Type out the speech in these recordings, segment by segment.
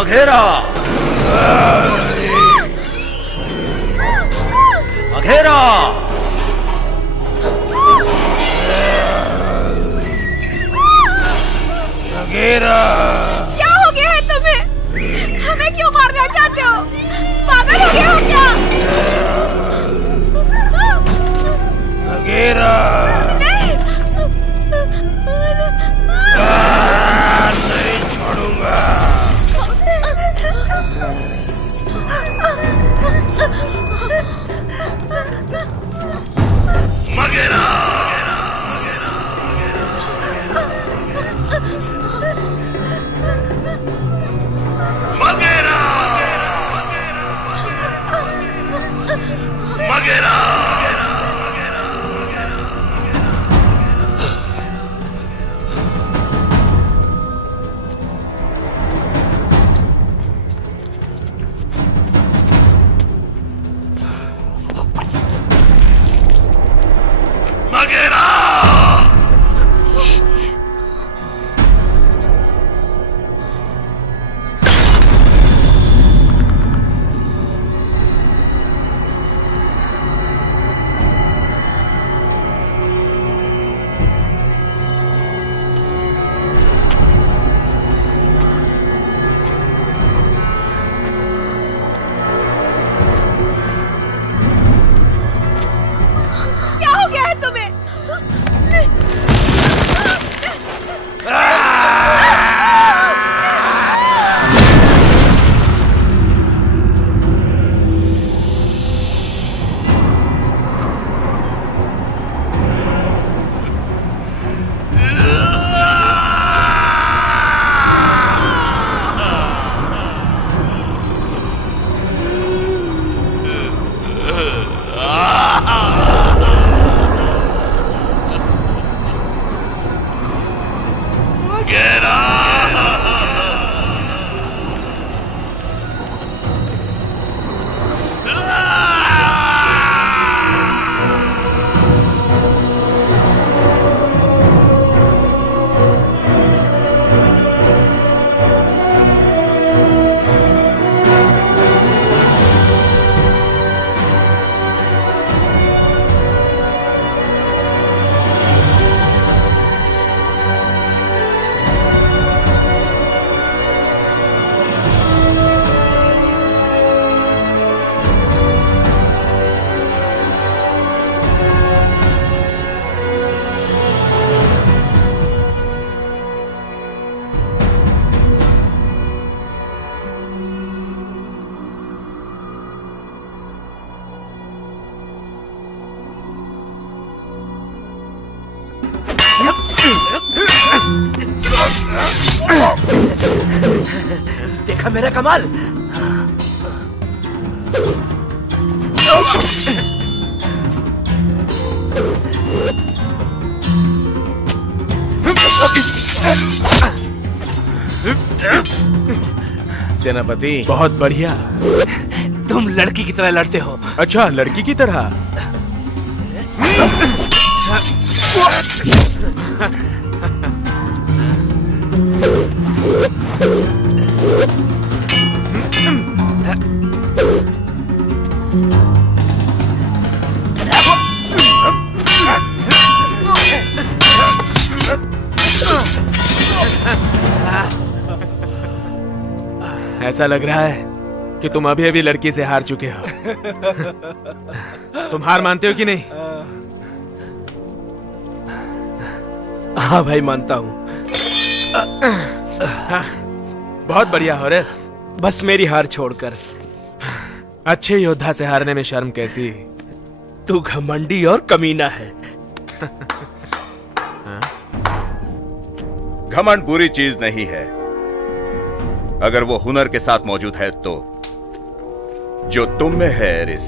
मघेरा, मघेरा, मघेरा। क्या हो गया है तुम्हें? हमें क्यों मारना चाहते हो? पागल हो गए हो क्या? मघेरा। नहीं, नहीं छोड़ूंगा। मघेरा, मघेरा, मघेरा। मघेरा। क्या हो गया है तुम्हें? देखा मेरा कमाल? सेनापति बहुत बढ़िया। तुम लड़की की तरह लड़ते हो। अच्छा, लड़की की तरह। ऐसा लग रहा है कि तुम अभी अभी लड़की से हार चुके हो। तुम हार मानते हो कि नहीं? हाँ भाई, मानता हूँ। बहुत बढ़िया होरेस। बस मेरी हार छोड़कर। अच्छे योद्धा से हारने में शर्म कैसी? तू घमंडी और कमीना है। घमंड बुरी चीज नहीं है, अगर वो हुनर के साथ मौजूद है तो। जो तुम में है एरिस,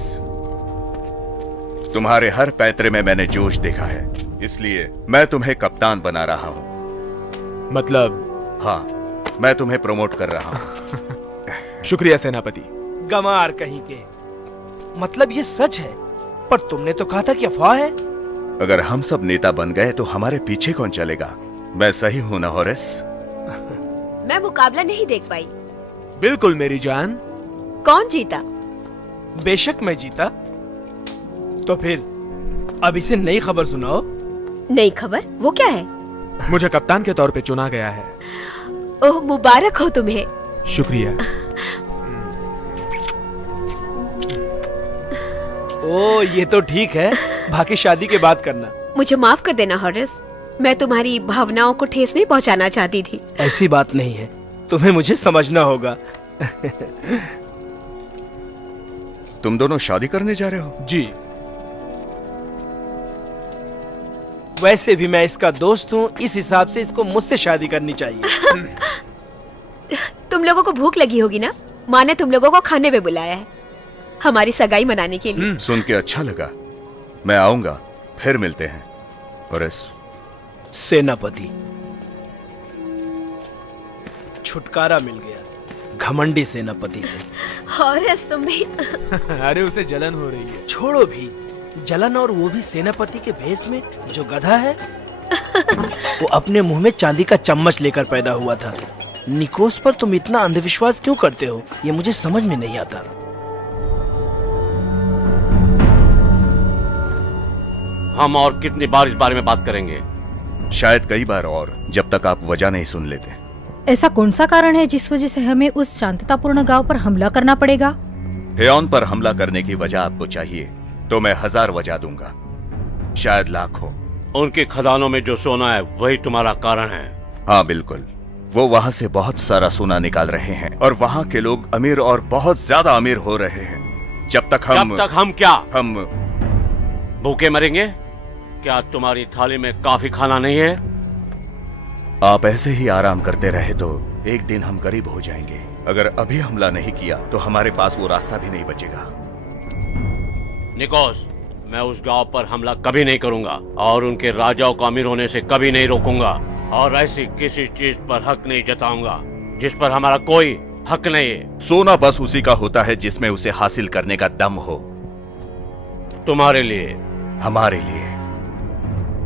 तुम्हारे हर पैतरे में मैंने जोश देखा है, इसलिए मैं तुम्हें कप्तान बना रहा हूं। मतलब? हाँ, मैं तुम्हें प्रमोट कर रहा हूं। शुक्रिया सेनापति। गंवार कहीं के। मतलब ये सच है, पर तुमने तो कहा था कि अफवाह है। अगर हम सब नेता बन गए तो हमारे पीछे कौन चलेगा? मैं सही हूं ना होरेस? मैं मुकाबला नहीं देख पाई। बिल्कुल मेरी जान। कौन जीता? बेशक मैं जीता। तो फिर अब इसे नई खबर सुनाओ। नई खबर? वो क्या है? मुझे कप्तान के तौर पे चुना गया है। ओह, मुबारक हो तुम्हें। शुक्रिया। ओ, ये तो ठीक है, बाकी शादी के बाद करना। मुझे माफ कर देना हॉरेस, मैं तुम्हारी भावनाओं को ठेस नहीं पहुंचाना चाहती थी। ऐसी बात नहीं है, तुम्हें मुझे समझना होगा। तुम दोनों शादी करने जा रहे हो? जी। वैसे भी मैं इसका दोस्त हूँ, इस हिसाब से इसको मुझसे शादी करनी चाहिए। तुम लोगों को भूख लगी होगी ना? माँ ने तुम लोगों को खाने पे बुलाया है, हमारी सगाई मनाने के लिए। सुन के अच्छा लगा, मैं आऊंगा, फिर मिलते हैं। हॉरेस। सेनापति, छुटकारा मिल गया घमंडी सेनापति से। हॉरेस तुम भी। अरे उसे जलन हो रही है। छोड़ो भी जलन, और वो भी सेनापति के भेष में जो गधा है। वो अपने मुंह में चांदी का चम्मच लेकर पैदा हुआ था। निकोस पर तुम इतना अंधविश्वास क्यों करते हो, ये मुझे समझ में नहीं आता। हम और कितनी बार इस बारे में बात करेंगे? शायद कई बार, और जब तक आप वजह नहीं सुन लेते। ऐसा कौन सा कारण है जिस वजह से हमें उस शांततापूर्ण गांव पर हमला करना पड़ेगा? हेयॉन पर हमला करने की वजह आपको चाहिए तो मैं 1000 वजह दूंगा, शायद लाखों। उनके खदानों में जो सोना है वही तुम्हारा कारण है। हाँ बिल्कुल, वो वहाँ से बहुत सारा सोना निकाल रहे हैं और वहाँ के लोग अमीर और बहुत ज्यादा अमीर हो रहे हैं। जब तक हम क्या हम भूखे मरेंगे? क्या तुम्हारी थाली में काफी खाना नहीं है? आप ऐसे ही आराम करते रहे तो एक दिन हम गरीब हो जाएंगे। अगर अभी हमला नहीं किया तो हमारे पास वो रास्ता भी नहीं बचेगा। निकोस, मैं उस गांव पर हमला कभी नहीं करूंगा और उनके राजाओं को अमीर होने से कभी नहीं रोकूंगा, और ऐसी किसी चीज पर हक नहीं जताऊंगा जिस पर हमारा कोई हक नहीं है। सोना बस उसी का होता है जिसमें उसे हासिल करने का दम हो। तुम्हारे लिए, हमारे लिए,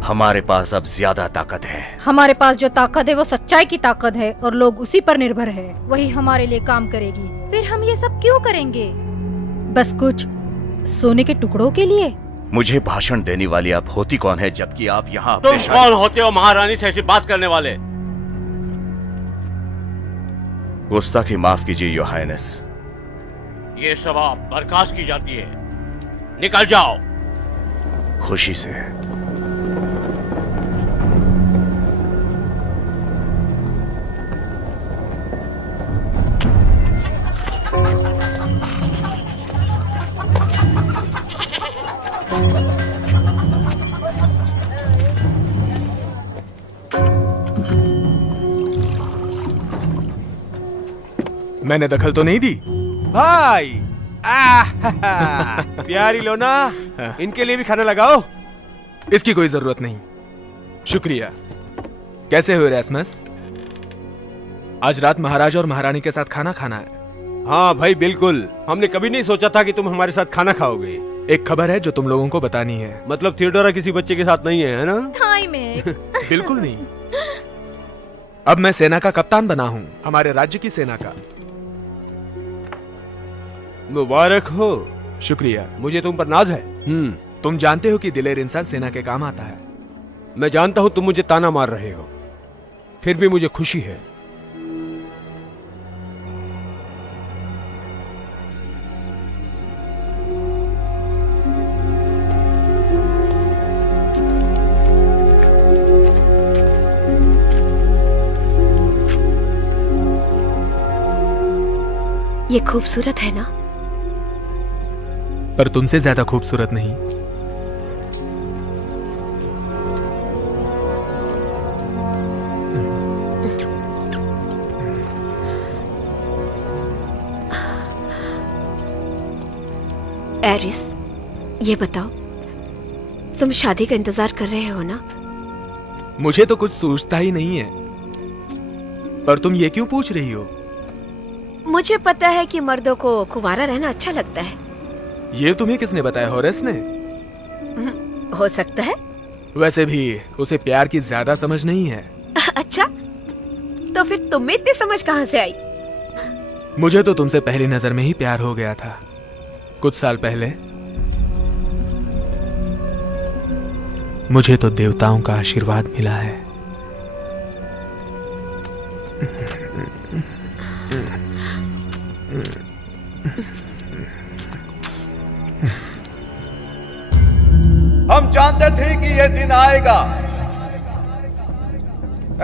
हमारे पास अब ज्यादा ताकत है। हमारे पास जो ताकत है वो सच्चाई की ताकत है और लोग उसी पर निर्भर है, वही हमारे लिए काम करेगी। फिर हम ये सब क्यों करेंगे? बस कुछ सोने के टुकड़ों के लिए? मुझे भाषण देने वाली आप होती कौन है, जबकि आप यहाँ तुम कौन होते हो महारानी से ऐसी बात करने वाले? गुस्ताखी माफ कीजिए योर हाइनेस। ये सभा बर्खास्त की जाती है, निकल जाओ। खुशी से। मैंने दखल तो नहीं दी भाई। प्यारी लोना, इनके लिए भी खाना लगाओ। इसकी कोई जरूरत नहीं, शुक्रिया। कैसे हो रैस्मस? आज रात महाराज और महारानी के साथ खाना खाना है। हाँ भाई बिल्कुल, हमने कभी नहीं सोचा था कि तुम हमारे साथ खाना खाओगे। एक खबर है जो तुम लोगों को बतानी है। मतलब थियोडोरा किसी बच्चे के साथ नहीं है ना? थाई में। बिल्कुल नहीं। अब मैं सेना का कप्तान बना हूँ, हमारे राज्य की सेना का। मुबारक हो। शुक्रिया। मुझे तुम पर नाज है। तुम जानते हो कि दिलेर इंसान सेना के काम आता है। मैं जानता हूँ तुम मुझे ताना मार रहे हो, फिर भी मुझे खुशी है। ये खूबसूरत है ना? पर तुमसे ज्यादा खूबसूरत नहीं। एरिस, ये बताओ, तुम शादी का इंतजार कर रहे हो ना? मुझे तो कुछ सूझता ही नहीं है, पर तुम ये क्यों पूछ रही हो? मुझे पता है कि मर्दों को कुंवारा रहना अच्छा लगता है। ये तुम्हें किसने बताया? हॉरेस ने? हो सकता है। वैसे भी उसे प्यार की ज्यादा समझ नहीं है। अच्छा, तो फिर तुम में इतनी समझ कहाँ से आई? मुझे तो तुमसे पहली नजर में ही प्यार हो गया था, कुछ साल पहले। मुझे तो देवताओं का आशीर्वाद मिला है। हम जानते थे कि यह दिन आएगा,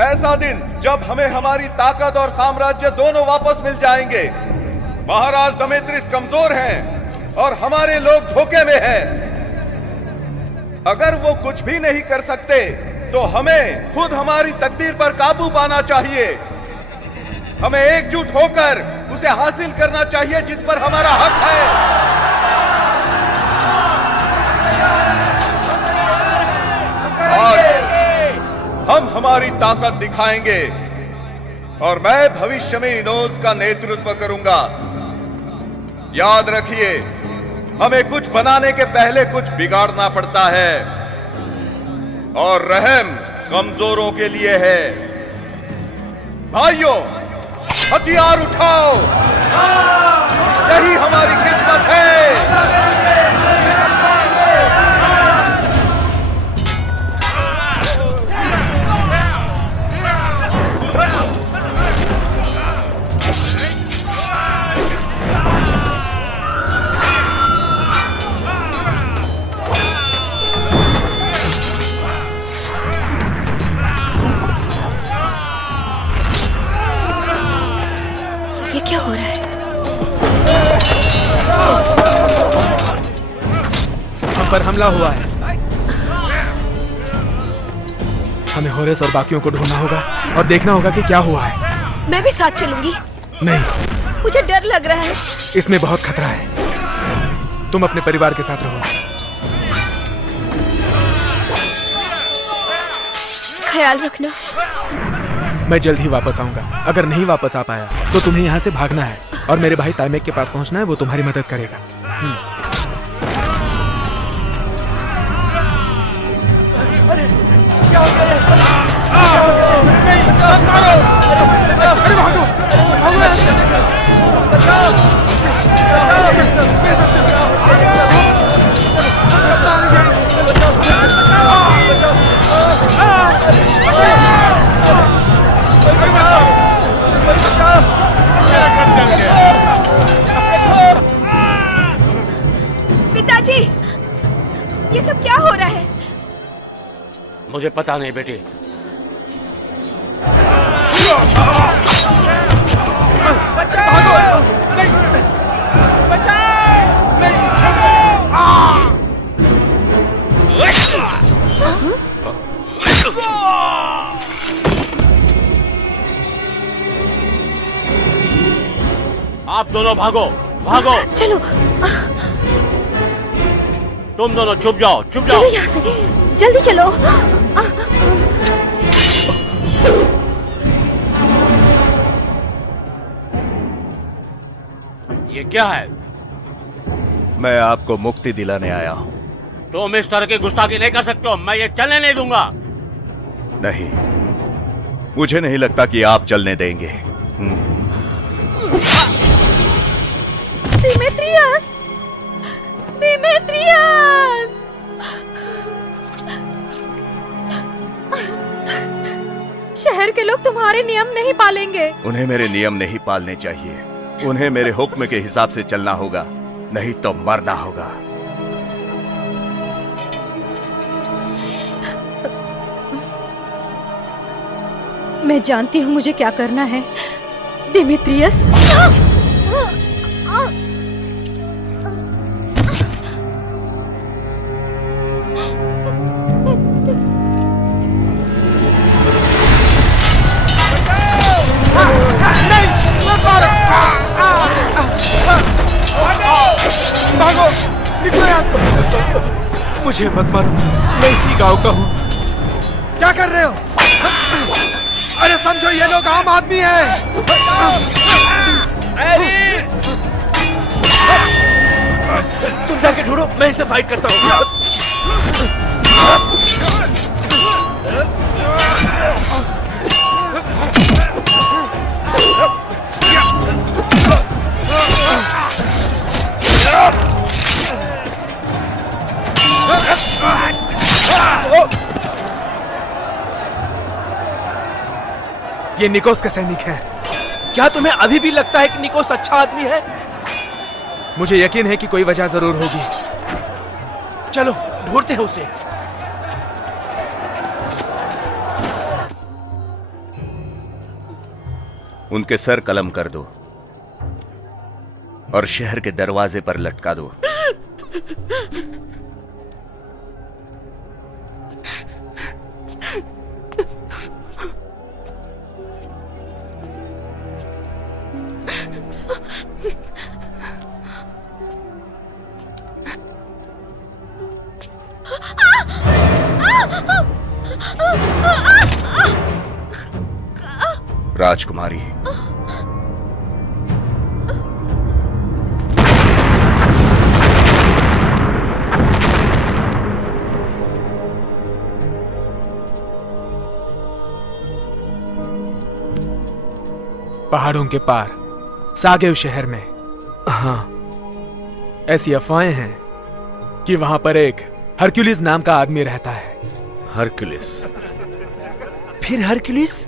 ऐसा दिन जब हमें हमारी ताकत और साम्राज्य दोनों वापस मिल जाएंगे। महाराज दमेत्रिस कमजोर हैं और हमारे लोग धोखे में हैं। अगर वो कुछ भी नहीं कर सकते तो हमें खुद हमारी तकदीर पर काबू पाना चाहिए। हमें एकजुट होकर उसे हासिल करना चाहिए जिस पर हमारा हक है। आज हम हमारी ताकत दिखाएंगे और मैं भविष्य में इनोस का नेतृत्व करूंगा। याद रखिए, हमें कुछ बनाने के पहले कुछ बिगाड़ना पड़ता है और रहम कमजोरों के लिए है। भाइयों, हथियार उठाओ, यही हमारी किस्मत है। ये क्या हो रहा है? हम पर हमला हुआ है। हमें होरेस और बाकियों को ढूंढना होगा और देखना होगा कि क्या हुआ है। मैं भी साथ चलूंगी। नहीं, मुझे डर लग रहा है। इसमें बहुत खतरा है। तुम अपने परिवार के साथ रहो। ख्याल रखना। मैं जल्द ही वापस आऊंगा। अगर नहीं वापस आ पाया तो तुम्हें यहाँ से भागना है और मेरे भाई ताइमेक के पास पहुंचना है। वो तुम्हारी मदद करेगा। पिताजी, ये सब क्या हो रहा है? मुझे पता नहीं बेटी। आप दोनों भागो, भागो। चलो, तुम दोनों छुप जाओ, छुप चलो जाओ। यहाँ से, जल्दी चलो। ये क्या है? मैं आपको मुक्ति दिलाने आया हूं। तुम इस तरह की गुस्ताखी नहीं कर सकते हो। मैं ये चलने नहीं दूंगा। नहीं, मुझे नहीं लगता कि आप चलने देंगे। डिमेत्रियस! डिमेत्रियस! शहर के लोग तुम्हारे नियम नहीं पालेंगे। उन्हें मेरे नियम नहीं पालने चाहिए। उन्हें मेरे हुक्म के हिसाब से चलना होगा, नहीं तो मरना होगा। मैं जानती हूँ मुझे क्या करना है, डिमेत्रियस। भागो, निकलो यहाँ से। मुझे मत मारो, मैं इसी गांव का हूँ। क्या कर रहे हो? अरे समझो, ये लोग आम आदमी हैं। तुम जाके ढूंढो, मैं इसे फाइट करता हूँ। ये निकोस के सैनिक हैं। क्या तुम्हें अभी भी लगता है कि निकोस अच्छा आदमी है? मुझे यकीन है कि कोई वजह जरूर होगी। चलो ढूंढते हैं उसे। उनके सर कलम कर दो और शहर के दरवाजे पर लटका दो। राजकुमारी, पहाड़ों के पार सागेव शहर में हाँ, ऐसी अफवाहें हैं कि वहां पर एक हरक्यूलिस नाम का आदमी रहता है। हरक्यूलिस? फिर हरक्यूलिस?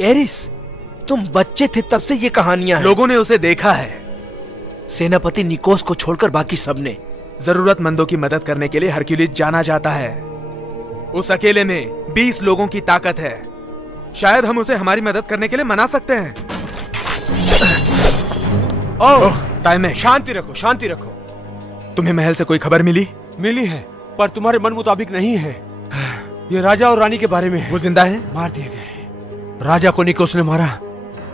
एरिस, तुम बच्चे थे तब से ये कहानियां हैं। लोगों ने उसे देखा है। सेनापति निकोस को छोड़कर बाकी सबने। जरूरतमंदों की मदद करने के लिए हरक्यूलिस जाना जाता है। उस अकेले में 20 लोगों की ताकत है। शायद हम उसे हमारी मदद करने के लिए मना सकते हैं। ओह, टाइम, शांति रखो, शांति रखो। तुम्हें महल से कोई खबर मिली? मिली है, पर तुम्हारे मन मुताबिक नहीं है। ये राजा और रानी के बारे में है। वो जिंदा है? मार दिए गए। राजा को निकोस ने मारा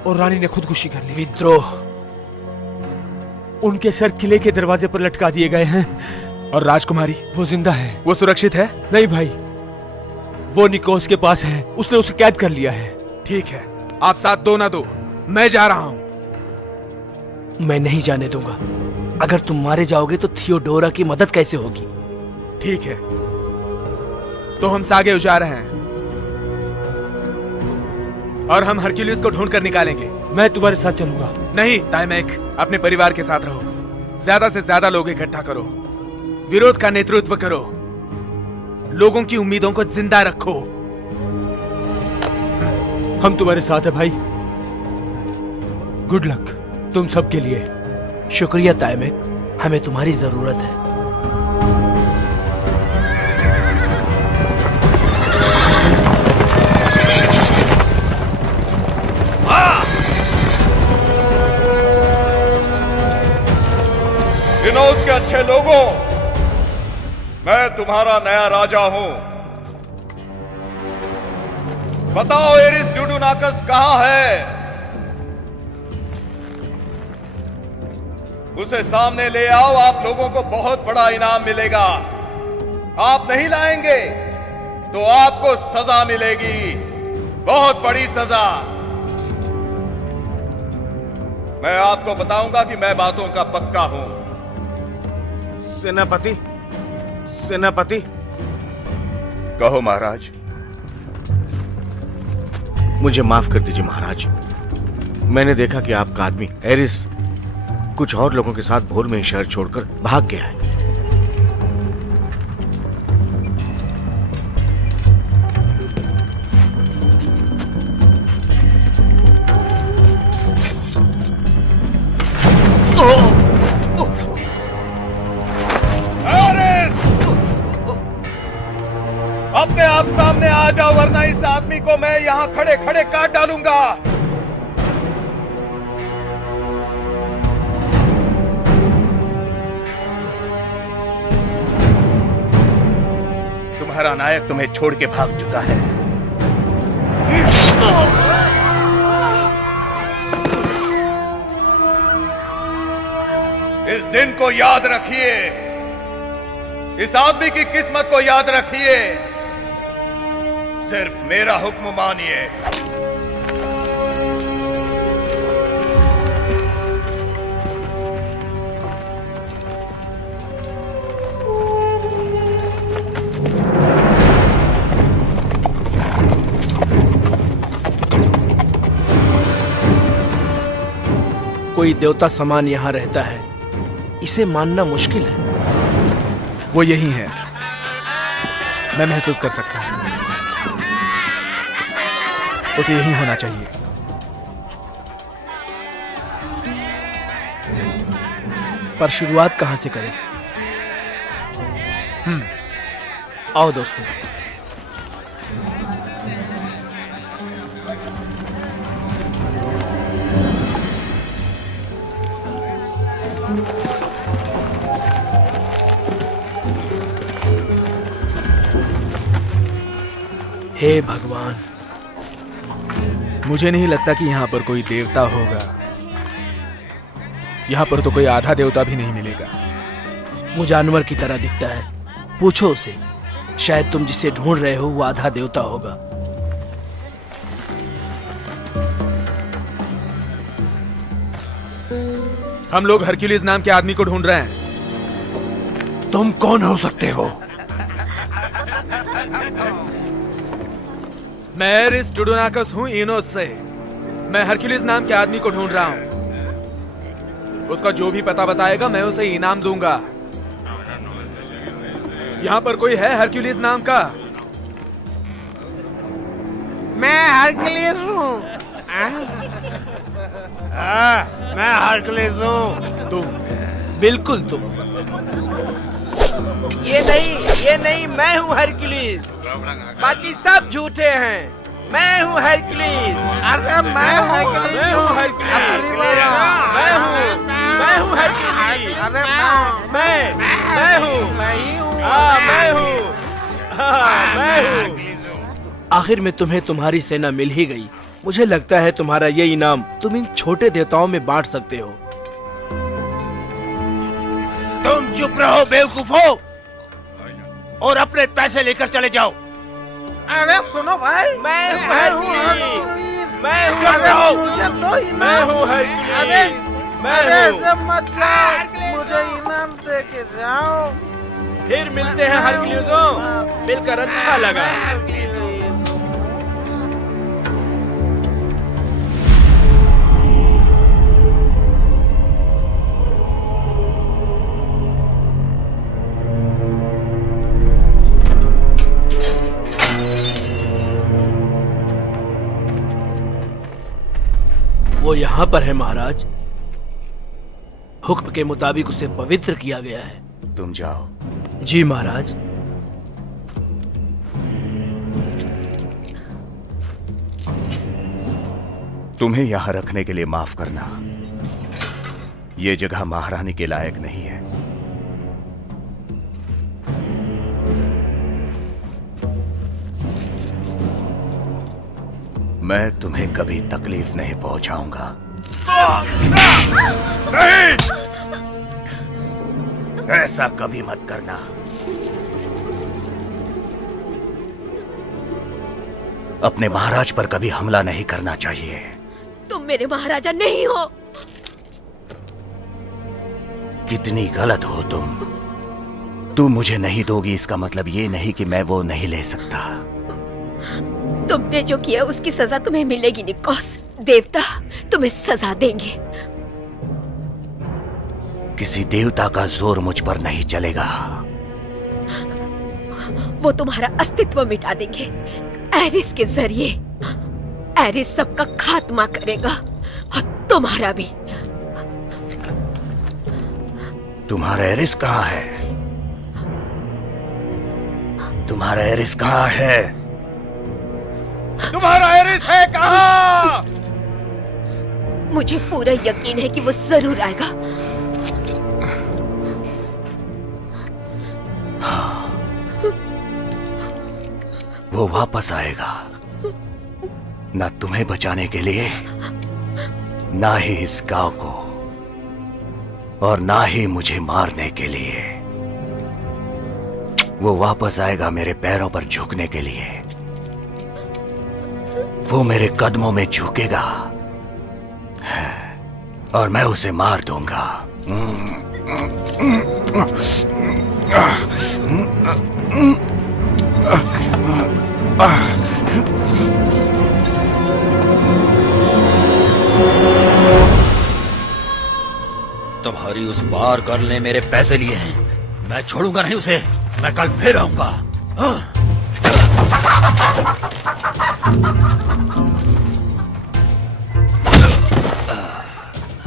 और रानी ने खुदकुशी कर ली। विद्रोह। उनके सर किले के दरवाजे पर लटका दिए गए हैं। और राजकुमारी? वो जिंदा है। वो सुरक्षित है? नहीं भाई, वो निकोस के पास है। उसने उसे कैद कर लिया है। ठीक है, आप साथ दो ना दो, मैं जा रहा हूं। मैं नहीं जाने दूंगा। अगर तुम मारे जाओगे तो थियोडोरा की मदद कैसे होगी? ठीक है, तो हम सागेव जा रहे हैं और हम हरक्यूलिस को ढूंढ कर निकालेंगे। मैं तुम्हारे साथ चलूंगा। नहीं टाइमेक, अपने परिवार के साथ रहो। ज्यादा से ज्यादा लोग इकट्ठा करो, विरोध का नेतृत्व करो, लोगों की उम्मीदों को जिंदा रखो। हम तुम्हारे साथ है भाई। गुड लक तुम सबके लिए। शुक्रिया टाइमेक, हमें तुम्हारी जरूरत है। निकोस के अच्छे लोगों, मैं तुम्हारा नया राजा हूं। बताओ एरिस ड्यूडूनाकस कहां है? उसे सामने ले आओ। आप लोगों को बहुत बड़ा इनाम मिलेगा। आप नहीं लाएंगे तो आपको सजा मिलेगी, बहुत बड़ी सजा। मैं आपको बताऊंगा कि मैं बातों का पक्का हूं। सेनापति, सेनापति। कहो महाराज। मुझे माफ कर दीजिए महाराज। मैंने देखा कि आपका आदमी एरिस कुछ और लोगों के साथ भोर में ही शहर छोड़कर भाग गया है। एरिस! अपने आप सामने आ जाओ, वरना इस आदमी को मैं यहां खड़े खड़े काट डालूंगा। तुम्हारा नायक तुम्हें छोड़ के भाग चुका है। इस दिन को याद रखिए, इस आदमी की किस्मत को याद रखिए। सिर्फ मेरा हुक्म मानिए। कोई देवता समान यहाँ रहता है, इसे मानना मुश्किल है। वो यही है, मैं महसूस कर सकता हूं। उसे यही होना चाहिए। पर शुरुआत कहां से करें? आओ दोस्तों। हे भगवान, मुझे नहीं लगता कि यहाँ पर कोई देवता होगा। यहाँ पर तो कोई आधा देवता भी नहीं मिलेगा। वो जानवर की तरह दिखता है, पूछो उसे। शायद तुम जिसे ढूंढ रहे हो वो आधा देवता होगा। हम लोग हरक्यूलिस नाम के आदमी को ढूंढ रहे हैं। तुम कौन हो सकते हो? मैं एरिस टुडुनाकस हूँ इनोस से। मैं हरक्यूलिस नाम के आदमी को ढूंढ रहा हूँ। उसका जो भी पता बताएगा मैं उसे इनाम दूंगा। यहाँ पर कोई है हरक्यूलिस नाम का? मैं हरक्यूलिस हूँ। मैं हरक्यूलिस हूँ। तुम? बिल्कुल तुम। ये नहीं, मैं हूँ हरक्यूलिस। बाकी सब झूठे हैं। मैं हूँ हरक्यूलिस। अरे मैं हूँ हरक्यूलिस। मैं हूँ हरक्यूलिस। अरे मैं हूँ। मैं हूँ। आखिर में तुम्हें तुम्हारी सेना मिल ही गई। मुझे लगता है तुम्हारा ये इनाम तुम इन छोटे देवताओं में बांट सकते हो। तुम चुप रहो बेवकूफो, और अपने पैसे लेकर चले जाओ। अरे सुनो भाई, मैं हूँ हरक्यूलिस। मैं हूँ हरक्यूलिस। अरे सब मत जाओ, मुझे इनाम दे के जाओ। फिर मिलते हैं हरक्यूलिसों। मिलकर अच्छा लगा। वो यहाँ पर है महाराज। हुक्म के मुताबिक उसे पवित्र किया गया है। तुम जाओ। जी महाराज। तुम्हें यहाँ रखने के लिए माफ करना। ये जगह महारानी के लायक नहीं है। मैं तुम्हें कभी तकलीफ नहीं पहुंचाऊंगा। नहीं! ऐसा कभी मत करना। अपने महाराज पर कभी हमला नहीं करना चाहिए। तुम मेरे महाराजा नहीं हो। कितनी गलत हो तुम। तुम मुझे नहीं दोगी इसका मतलब ये नहीं कि मैं वो नहीं ले सकता। तुमने जो किया उसकी सजा तुम्हें मिलेगी निकोस। देवता तुम्हें सजा देंगे। किसी देवता का जोर मुझ पर नहीं चलेगा। वो तुम्हारा अस्तित्व मिटा देंगे एरिस के जरिए। एरिस सबका खात्मा करेगा और तुम्हारा भी। तुम्हारा एरिस कहाँ है? तुम्हारा एरिस कहाँ है? तुम्हारा एरिस है कहाँ? मुझे पूरा यकीन है कि वो जरूर आएगा। वो वापस आएगा, ना तुम्हें बचाने के लिए, ना ही इस गांव को, और ना ही मुझे मारने के लिए। वो वापस आएगा मेरे पैरों पर झुकने के लिए। वो मेरे कदमों में झुकेगा और मैं उसे मार दूंगा। तुम्हारी उस बार गर्ल ने मेरे पैसे लिए हैं। मैं छोड़ूंगा नहीं उसे। मैं कल फिर आऊंगा।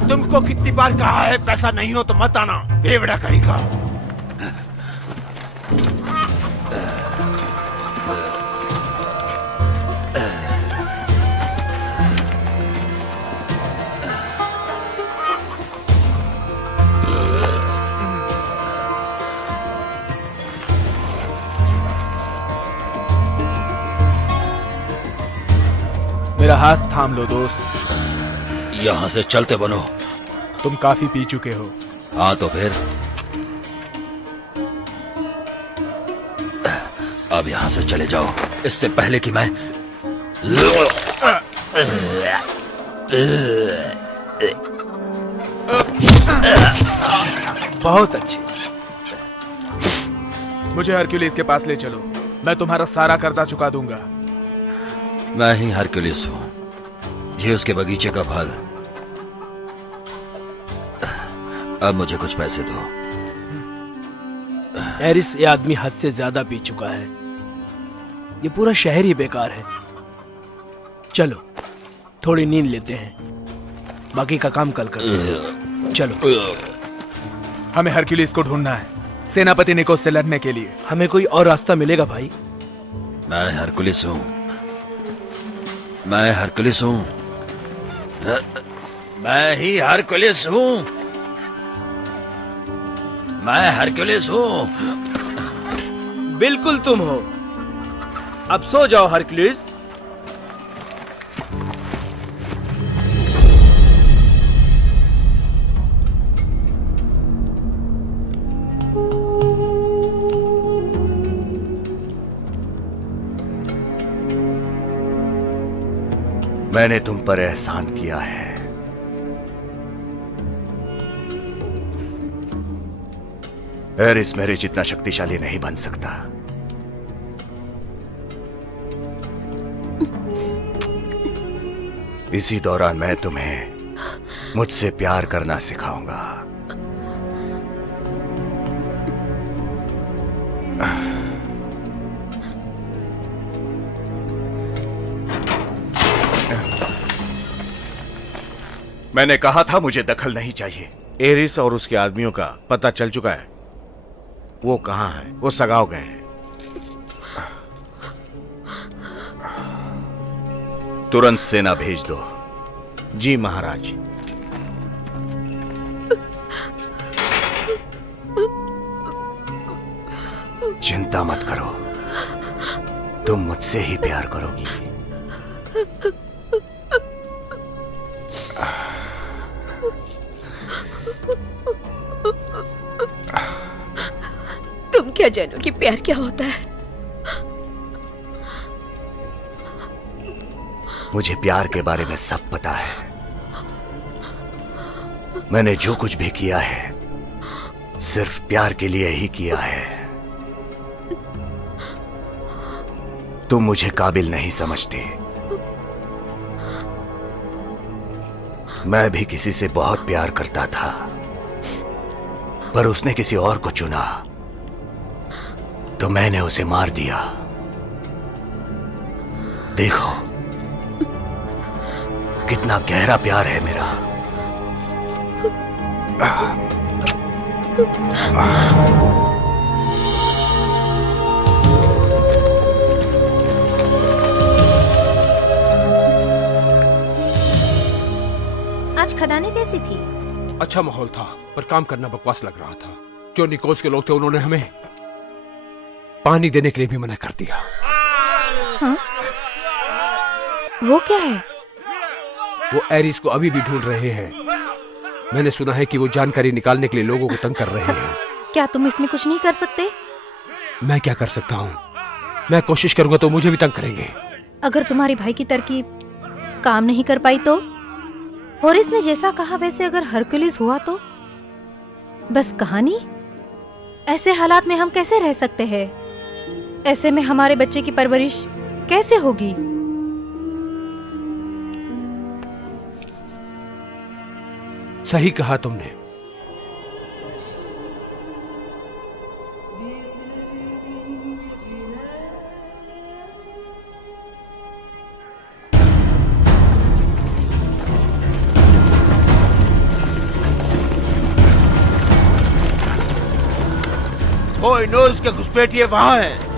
तुमको कितनी बार कहा है पैसा नहीं हो तो मत आना, बेवड़ा कहेगा। मेरा हाथ थाम लो दोस्त। यहाँ से चलते बनो। तुम काफी पी चुके हो। हाँ तो फिर अब यहाँ से चले जाओ, इससे पहले कि मैं बहुत अच्छे। मुझे हरक्यूलिस के पास ले चलो, मैं तुम्हारा सारा कर्जा चुका दूंगा। मैं ही हरक्यूलिस हूँ, ये उसके बगीचे का फल। अब मुझे कुछ पैसे दो। एरिस, ये आदमी हद से ज्यादा पी चुका है। ये पूरा शहर ही बेकार है। चलो थोड़ी नींद लेते हैं, बाकी का काम कल करते हैं। चलो। हमें हरक्यूलिस को ढूंढना है, सेनापति निकोस से लड़ने के लिए। हमें कोई और रास्ता मिलेगा भाई? मैं हरक्यूलिस हूँ, मैं हरक्यूलिस हूँ, मैं ही हरक्यूलिस हूँ, मैं हरक्यूलिस हूँ। बिल्कुल तुम हो। अब सो जाओ हरक्यूलिस। मैंने तुम पर एहसान किया है, एरिस मेरे जितना शक्तिशाली नहीं बन सकता। इसी दौरान मैं तुम्हें मुझसे प्यार करना सिखाऊंगा। मैंने कहा था मुझे दखल नहीं चाहिए। एरिस और उसके आदमियों का पता चल चुका है। वो कहाँ हैं? वो सगाव गए हैं। तुरंत सेना भेज दो। जी महाराज। चिंता मत करो, तुम मुझसे ही प्यार करोगी। तुम क्या जानो कि प्यार क्या होता है? मुझे प्यार के बारे में सब पता है। मैंने जो कुछ भी किया है सिर्फ प्यार के लिए ही किया है। तुम मुझे काबिल नहीं समझते। मैं भी किसी से बहुत प्यार करता था, पर उसने किसी और को चुना तो मैंने उसे मार दिया। देखो कितना गहरा प्यार है मेरा। आज खदानें कैसी थी? अच्छा माहौल था, पर काम करना बकवास लग रहा था। जो निकोस के लोग थे उन्होंने हमें पानी देने के लिए भी मना कर दिया। हाँ? वो क्या है? वो एरिस को अभी भी ढूंढ रहे हैं। मैंने सुना है कि वो जानकारी निकालने के लिए लोगों को तंग कर रहे हैं। क्या तुम इसमें कुछ नहीं कर सकते? मैं क्या कर सकता हूँ? मैं कोशिश करूंगा तो मुझे भी तंग करेंगे। अगर तुम्हारे भाई की तरकीब काम नहीं कर पाई तो? और इसने जैसा कहा वैसे अगर हरक्यूलिस हुआ तो? बस कहानी? ऐसे हालात में हम कैसे रह सकते हैं? ऐसे में हमारे बच्चे की परवरिश कैसे होगी? सही कहा तुमने। वो इनोस के घुसपैठिए वहां हैं।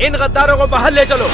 इन गद्दारों को बाहर ले चलो।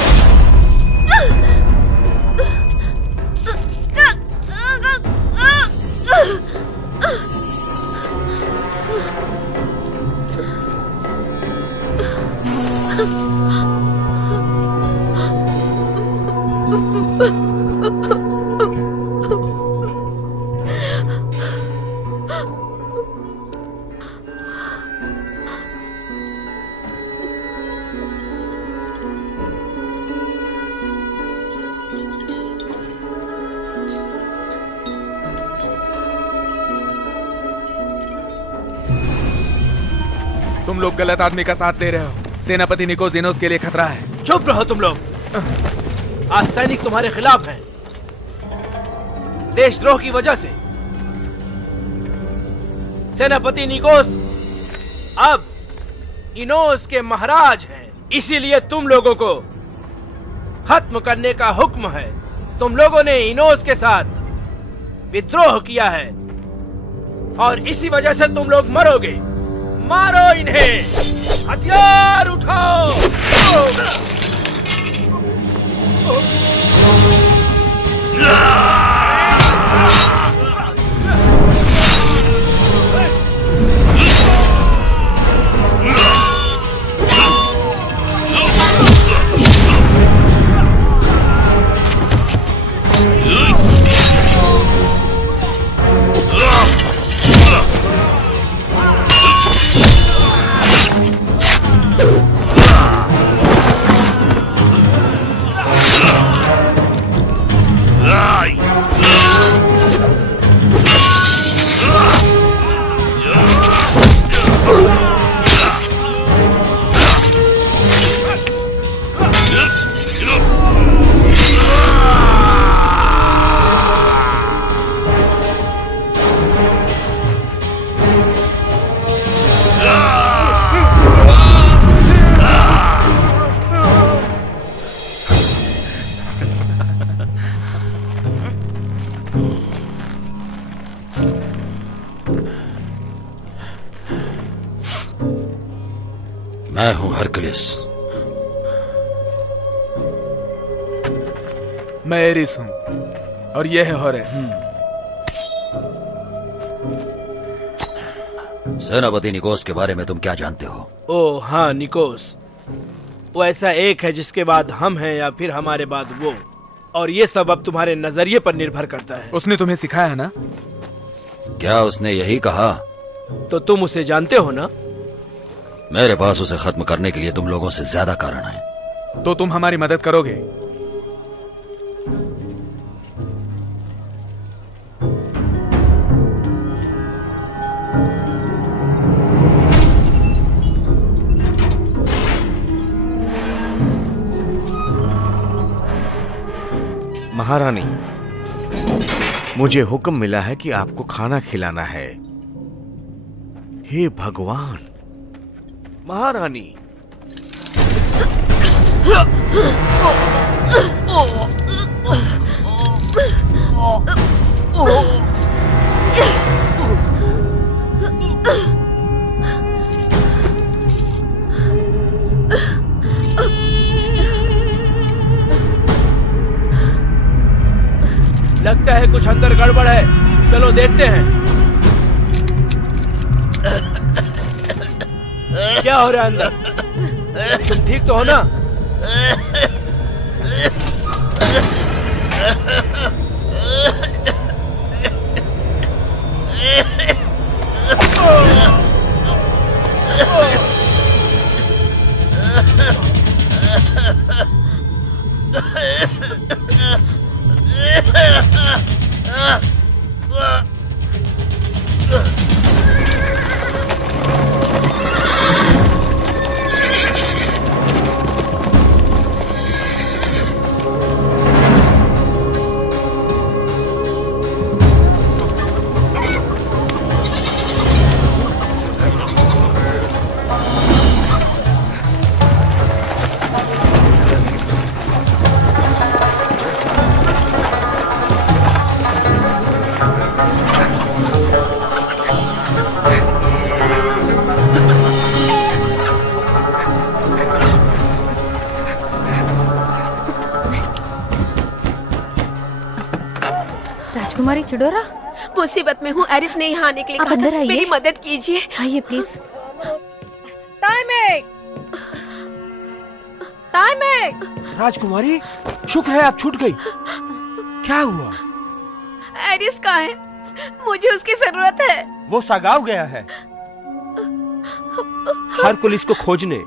तुम लोग गलत आदमी का साथ दे रहे हो। सेनापति निकोस इनोस के लिए खतरा है। चुप रहो तुम लोग। आज सैनिक तुम्हारे खिलाफ हैं, देशद्रोह की वजह से। सेनापति निकोस अब इनोस के महाराज हैं, इसीलिए तुम लोगों को खत्म करने का हुक्म है। तुम लोगों ने इनोस के साथ विद्रोह किया है और इसी वजह से तुम लोग मरोगे। मारो इन्हें, हथियार उठाओ। मैं हूं हरकुलिस। मैं एरिस हूं और यह है हॉरेस। सेनापति निकोस के बारे में तुम क्या जानते हो? ओ हाँ, निकोस वो ऐसा एक है जिसके बाद हम हैं या फिर हमारे बाद वो, और ये सब अब तुम्हारे नजरिए पर निर्भर करता है। उसने तुम्हें सिखाया ना? क्या उसने यही कहा? तो तुम उसे जानते हो ना? मेरे पास उसे खत्म करने के लिए तुम लोगों से ज्यादा कारण है। तो तुम हमारी मदद करोगे? महारानी, मुझे हुक्म मिला है कि आपको खाना खिलाना है। हे भगवान! महारानी, लगता है कुछ अंदर गड़बड़ है, चलो देखते हैं। क्या हो रहा है अंदर? तुम ठीक तो हो ना? थियोडोरा, मुसीबत में हूँ। एरिस ने यहाँ आने के लिए आप कहा अंदर था। आइए। मेरी मदद कीजिए। आइए प्लीज। राजकुमारी, शुक्र है आप छूट गई। क्या हुआ? एरिस कहाँ है? मुझे उसकी जरूरत है। वो सगाव गया है हरकुलिस को खोजने।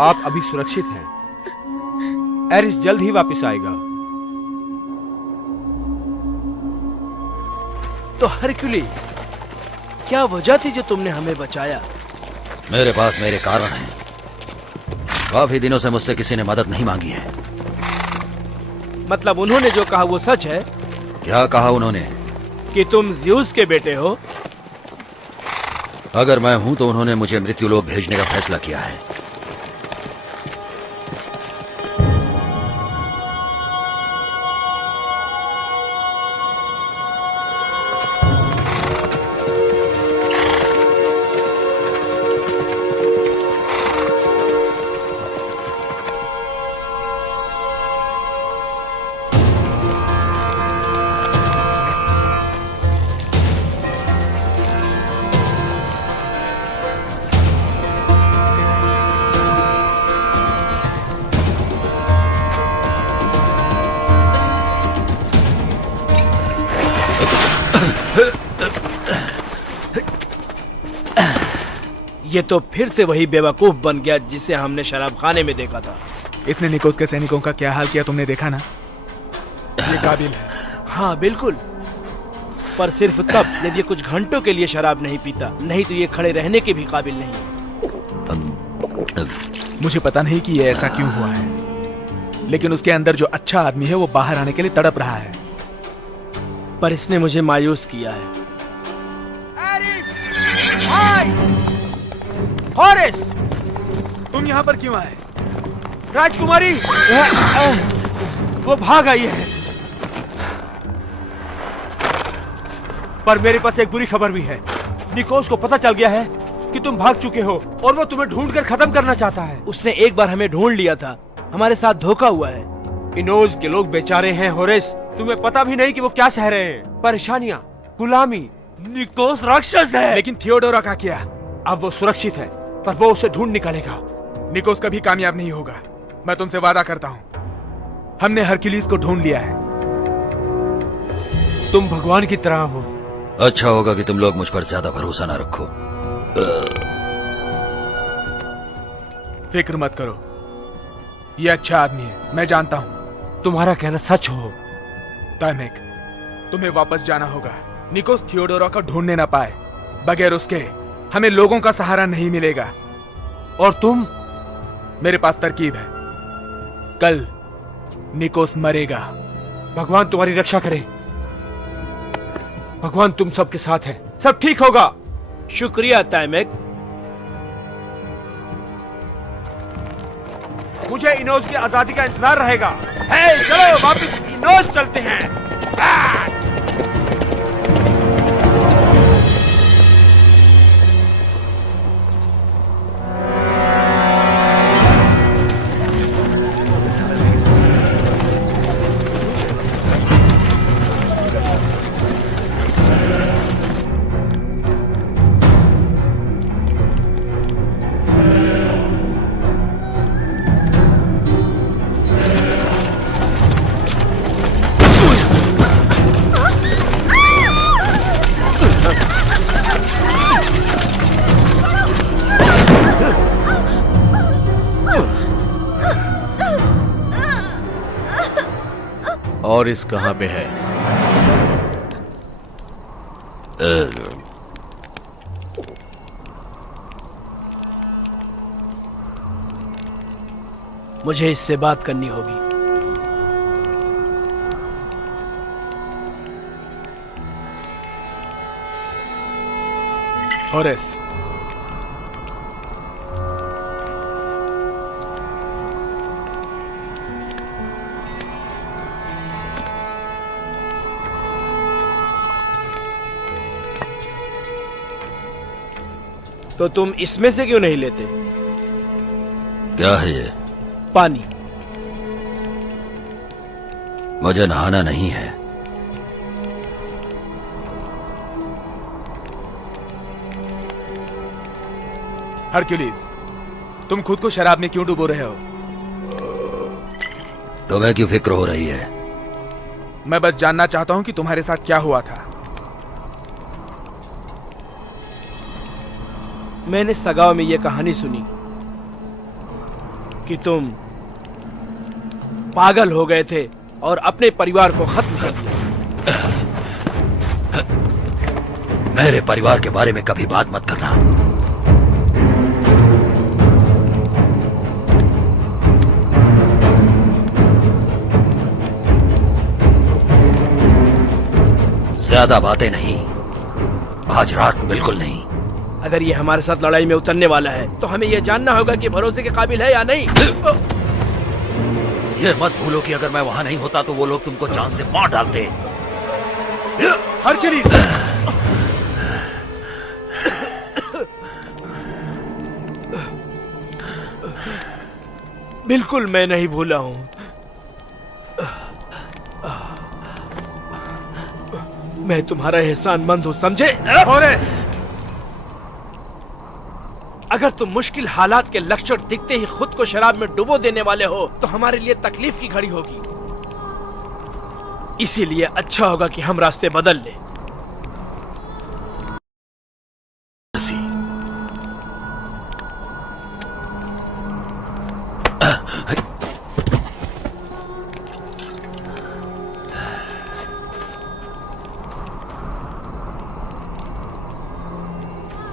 आप अभी सुरक्षित हैं। एरिस जल्द ही वापस आएगा। तो हरकुलिस, क्या वजह थी जो तुमने हमें बचाया? मेरे पास मेरे कारण हैं। काफी दिनों से मुझसे किसी ने मदद नहीं मांगी है। मतलब उन्होंने जो कहा वो सच है? क्या कहा उन्होंने? कि तुम ज़्यूस के बेटे हो? अगर मैं हूं तो उन्होंने मुझे मृत्युलोक भेजने का फैसला किया है। ये तो फिर से वही बेवकूफ बन गया जिसे हमने शराब खाने में देखा था। इसने निकोस के सैनिकों का क्या हाल किया तुमने देखा ना? ये काबिल है। हाँ बिल्कुल, पर सिर्फ तब जब ये कुछ घंटों के लिए शराब नहीं पीता, नहीं तो ये खड़े रहने के भी काबिल नहीं है। मुझे पता नहीं कि ये ऐसा क्यों हुआ है, लेकिन उसके अंदर जो अच्छा आदमी है वो बाहर आने के लिए तड़प रहा है। पर इसने मुझे मायूस किया है। हॉरेस, तुम यहाँ पर क्यों आए? राजकुमारी, वो भाग आई है। पर मेरे पास एक बुरी खबर भी है। निकोस को पता चल गया है कि तुम भाग चुके हो और वो तुम्हें ढूंढकर खत्म करना चाहता है। उसने एक बार हमें ढूंढ लिया था, हमारे साथ धोखा हुआ है। इनोज के लोग बेचारे हैं होरेस, तुम्हें पता भी नहीं कि वो क्या सह रहे हैं। परेशानियां, गुलामी। निकोस राक्षस है। लेकिन थियोडोरा का क्या? अब वो सुरक्षित है, पर वो उसे ढूंढ निकालेगा। निकोस कभी कामयाब नहीं होगा, मैं तुमसे वादा करता हूँ। हमने हरक्यूलिस को ढूंढ लिया है। तुम भगवान की तरह हो। अच्छा होगा कि तुम लोग मुझ पर ज्यादा भरोसा ना रखो। फिक्र मत करो, ये अच्छा आदमी है, मैं जानता हूँ। तुम्हारा कहना सच हो। टाइमेक, तुम्हें वापस जाना होगा। निकोस थियोडोरा को ढूंढने ना पाए, बगैर उसके हमें लोगों का सहारा नहीं मिलेगा। और तुम? मेरे पास तरकीब है। कल निकोस मरेगा। भगवान तुम्हारी रक्षा करे। भगवान तुम सबके साथ है, सब ठीक होगा। शुक्रिया टाइमेक। मुझे इनोज की आजादी का इंतजार रहेगा। चलो वापस इनोज चलते हैं। और इस कहां पे है? मुझे इससे बात करनी होगी। होरेस, तो तुम इसमें से क्यों नहीं लेते? क्या है ये? पानी। मुझे नहाना नहीं है। हरक्यूलिस, तुम खुद को शराब में क्यों डुबो रहे हो? तुम्हें क्यों फिक्र हो रही है? मैं बस जानना चाहता हूं कि तुम्हारे साथ क्या हुआ था। मैंने सगाव में ये कहानी सुनी कि तुम पागल हो गए थे और अपने परिवार को खत्म कर दिया। मेरे परिवार के बारे में कभी बात मत करना। ज्यादा बातें नहीं, आज रात बिल्कुल नहीं। अगर ये हमारे साथ लड़ाई में उतरने वाला है तो हमें ये जानना होगा कि भरोसे के काबिल है या नहीं। ये मत भूलो कि अगर मैं वहां नहीं होता तो वो लोग तुमको जान से मार डालते। हरक्यूलिस, बिल्कुल मैं नहीं भूला हूं। मैं तुम्हारा एहसानमंद हूं, समझे? होरेस, अगर तुम मुश्किल हालात के लक्षण दिखते ही खुद को शराब में डुबो देने वाले हो तो हमारे लिए तकलीफ की घड़ी होगी। इसीलिए अच्छा होगा कि हम रास्ते बदल लें।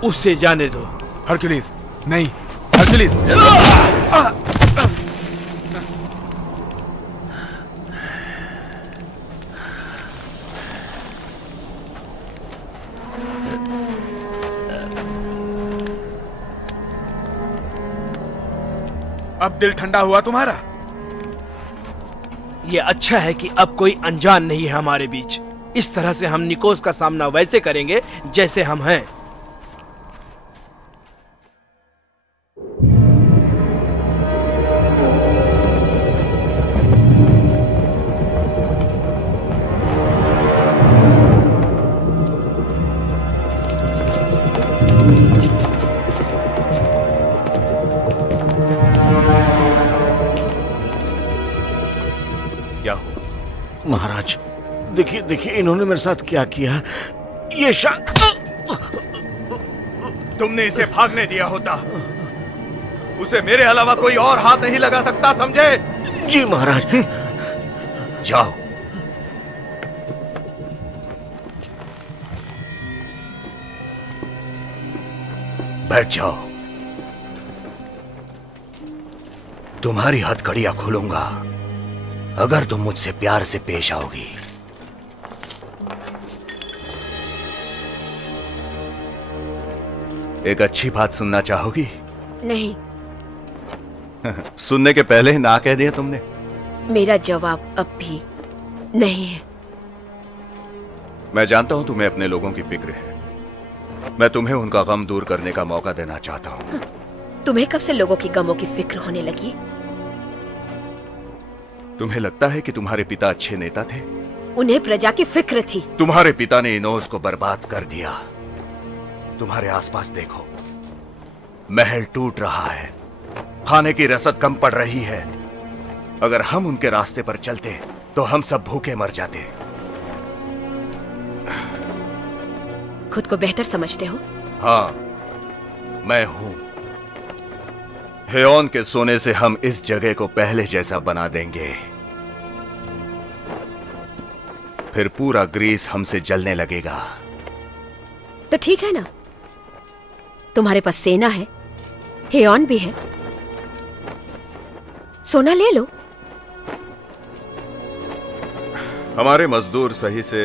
उसे जाने दो। हरक्यूलिस, नहीं, हरक्यूलिस। अब दिल ठंडा हुआ तुम्हारा? ये अच्छा है कि अब कोई अनजान नहीं है हमारे बीच। इस तरह से हम निकोस का सामना वैसे करेंगे जैसे हम हैं। महाराज, देखिए देखिए इन्होंने मेरे साथ क्या किया। ये तुमने इसे भागने दिया होता, उसे मेरे अलावा कोई और हाथ नहीं लगा सकता, समझे? जी महाराज। जाओ। बैठ जाओ। तुम्हारी हथकड़ियां खोलूंगा अगर तुम मुझसे प्यार से पेश आओगी। एक अच्छी बात सुनना चाहोगी? नहीं। सुनने के पहले ही ना कह दिया तुमने। मेरा जवाब अब भी नहीं है। मैं जानता हूं तुम्हें अपने लोगों की फिक्र है। मैं तुम्हें उनका गम दूर करने का मौका देना चाहता हूं। तुम्हें कब से लोगों की गमों की फिक्र होने लगी? तुम्हें लगता है कि तुम्हारे पिता अच्छे नेता थे? उन्हें प्रजा की फिक्र थी। तुम्हारे पिता ने इनोस को बर्बाद कर दिया। तुम्हारे आसपास देखो, महल टूट रहा है, खाने की रसद कम पड़ रही है। अगर हम उनके रास्ते पर चलते तो हम सब भूखे मर जाते। खुद को बेहतर समझते हो? हाँ, मैं हूं। हेओन के सोने से हम इस जगह को पहले जैसा बना देंगे। फिर पूरा ग्रीस हमसे जलने लगेगा। तो ठीक है ना, तुम्हारे पास सेना है, हेओन भी है, सोना ले लो। हमारे मजदूर सही से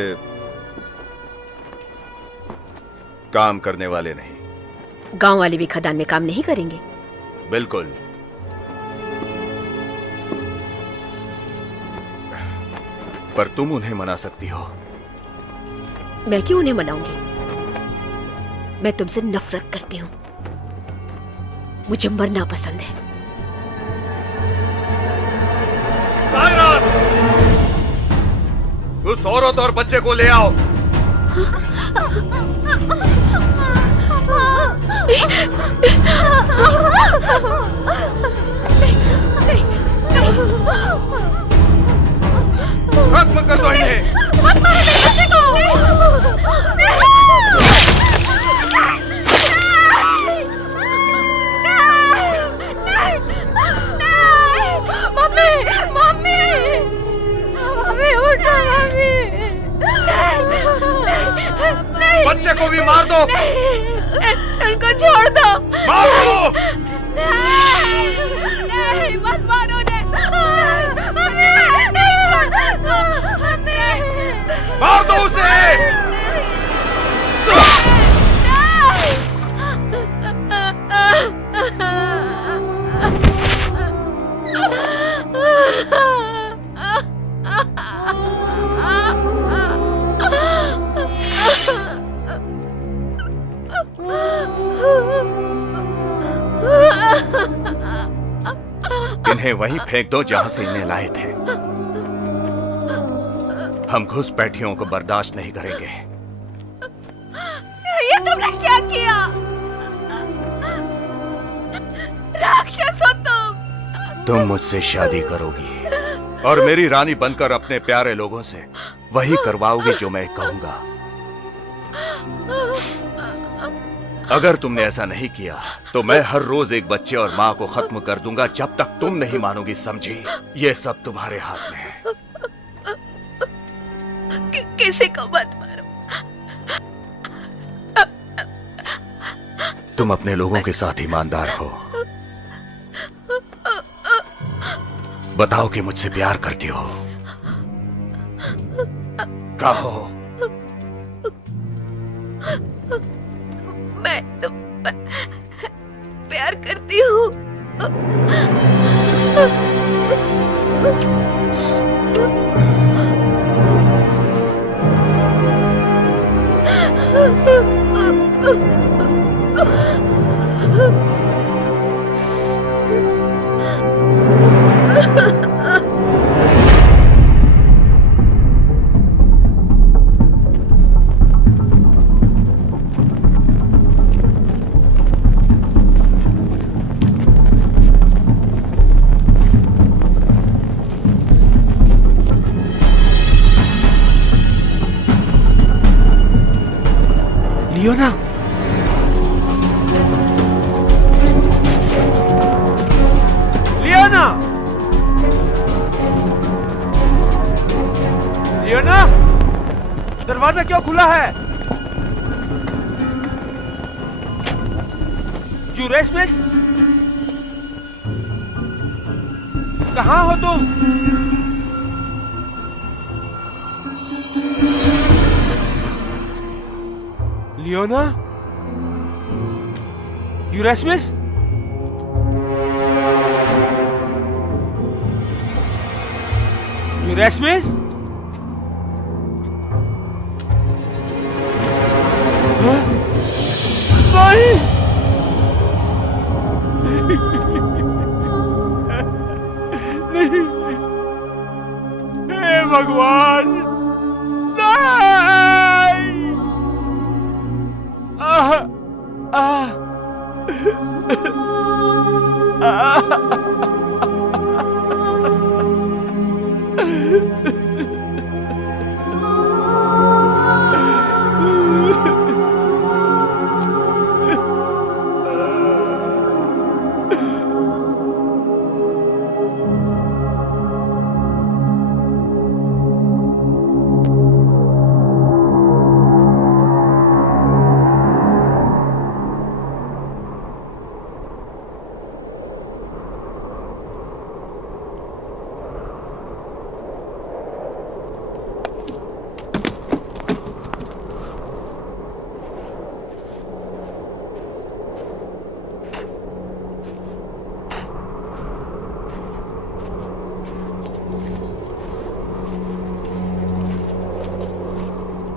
काम करने वाले नहीं। गांव वाले भी खदान में काम नहीं करेंगे। बिल्कुल। पर तुम उन्हें मना सकती हो। मैं क्यों उन्हें मनाऊंगी? मैं तुमसे नफरत करती हूं। मुझे मरना पसंद है। उस औरत और बच्चे को ले आओ। खत्म कर दो इन्हें। मत मारो मेरे बच्चे को। मम्मी मम्मी मम्मी उठो मम्मी। बच्चे को भी मार दो। इनको छोड़ दो। मार दो। नहीं मत मारो मम्मी। मार दो उसे। इन्हें वहीं फेंक दो जहां से इन्हें लाए थे। हम घुसपैठियों को बर्दाश्त नहीं करेंगे। ये तुमने क्या किया? राक्षस हो तुम मुझसे शादी करोगी और मेरी रानी बनकर अपने प्यारे लोगों से वही करवाओगी जो मैं कहूंगा। अगर तुमने ऐसा नहीं किया तो मैं हर रोज एक बच्चे और माँ को खत्म कर दूंगा जब तक तुम नहीं मानोगी, समझी? ये सब तुम्हारे हाथ में है। किसी को मत मारो। तुम अपने लोगों के साथ ईमानदार हो। बताओ कि मुझसे प्यार करती हो। कहो। मैं तो प्यार करती हूँ। लियोना, लियोना, लियोना, दरवाजा क्यों खुला है? यूरेस्मिस, कहाँ हो तुम? लियोना? यूरेस्मिस? यूरेस्मिस? हाँ? नहीं! नहीं! हे भगवान! नहीं!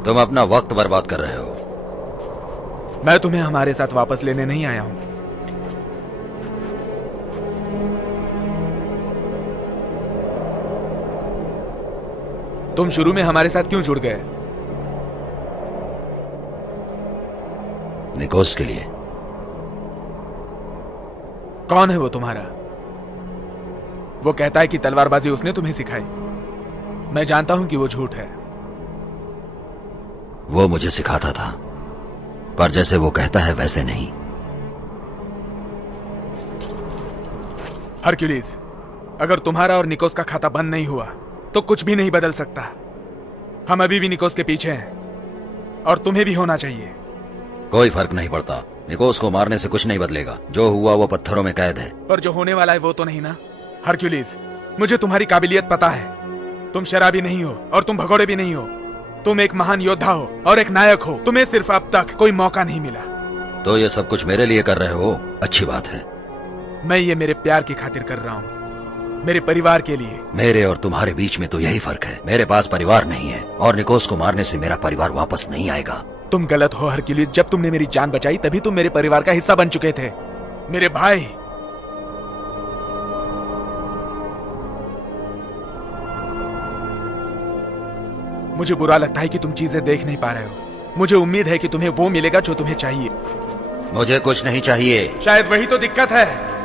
तुम अपना वक्त बर्बाद कर रहे हो। मैं तुम्हें हमारे साथ वापस लेने नहीं आया हूं। तुम शुरू में हमारे साथ क्यों जुड़ गए? निकोस के लिए। कौन है वो तुम्हारा? वो कहता है कि तलवारबाजी उसने तुम्हें सिखाई। मैं जानता हूं कि वो झूठ है। वो मुझे सिखाता था, पर जैसे वो कहता है वैसे नहीं। हरक्यूलिस, अगर तुम्हारा और निकोस का खाता बंद नहीं हुआ तो कुछ भी नहीं बदल सकता। हम अभी भी निकोस के पीछे हैं और तुम्हें भी होना चाहिए। कोई फर्क नहीं पड़ता। निकोस को मारने से कुछ नहीं बदलेगा। जो हुआ वो पत्थरों में कैद है। पर जो होने वाला है वो तो नहीं ना। हरक्यूलिस, मुझे तुम्हारी काबिलियत पता है। तुम शराबी नहीं हो और तुम भगोड़े भी नहीं हो। तुम एक महान योद्धा हो और एक नायक हो। तुम्हें सिर्फ अब तक कोई मौका नहीं मिला। तो ये सब कुछ मेरे लिए कर रहे हो, अच्छी बात है। मैं ये मेरे प्यार की खातिर कर रहा हूँ, मेरे परिवार के लिए। मेरे और तुम्हारे बीच में तो यही फर्क है। मेरे पास परिवार नहीं है और निकोस को मारने से मेरा परिवार वापस नहीं आएगा। तुम गलत हो हरक्यूलिस। जब तुमने मेरी जान बचाई तभी तुम मेरे परिवार का हिस्सा बन चुके थे, मेरे भाई। मुझे बुरा लगता है कि तुम चीजें देख नहीं पा रहे हो। मुझे उम्मीद है कि तुम्हें वो मिलेगा जो तुम्हें चाहिए। मुझे कुछ नहीं चाहिए। शायद वही तो दिक्कत है।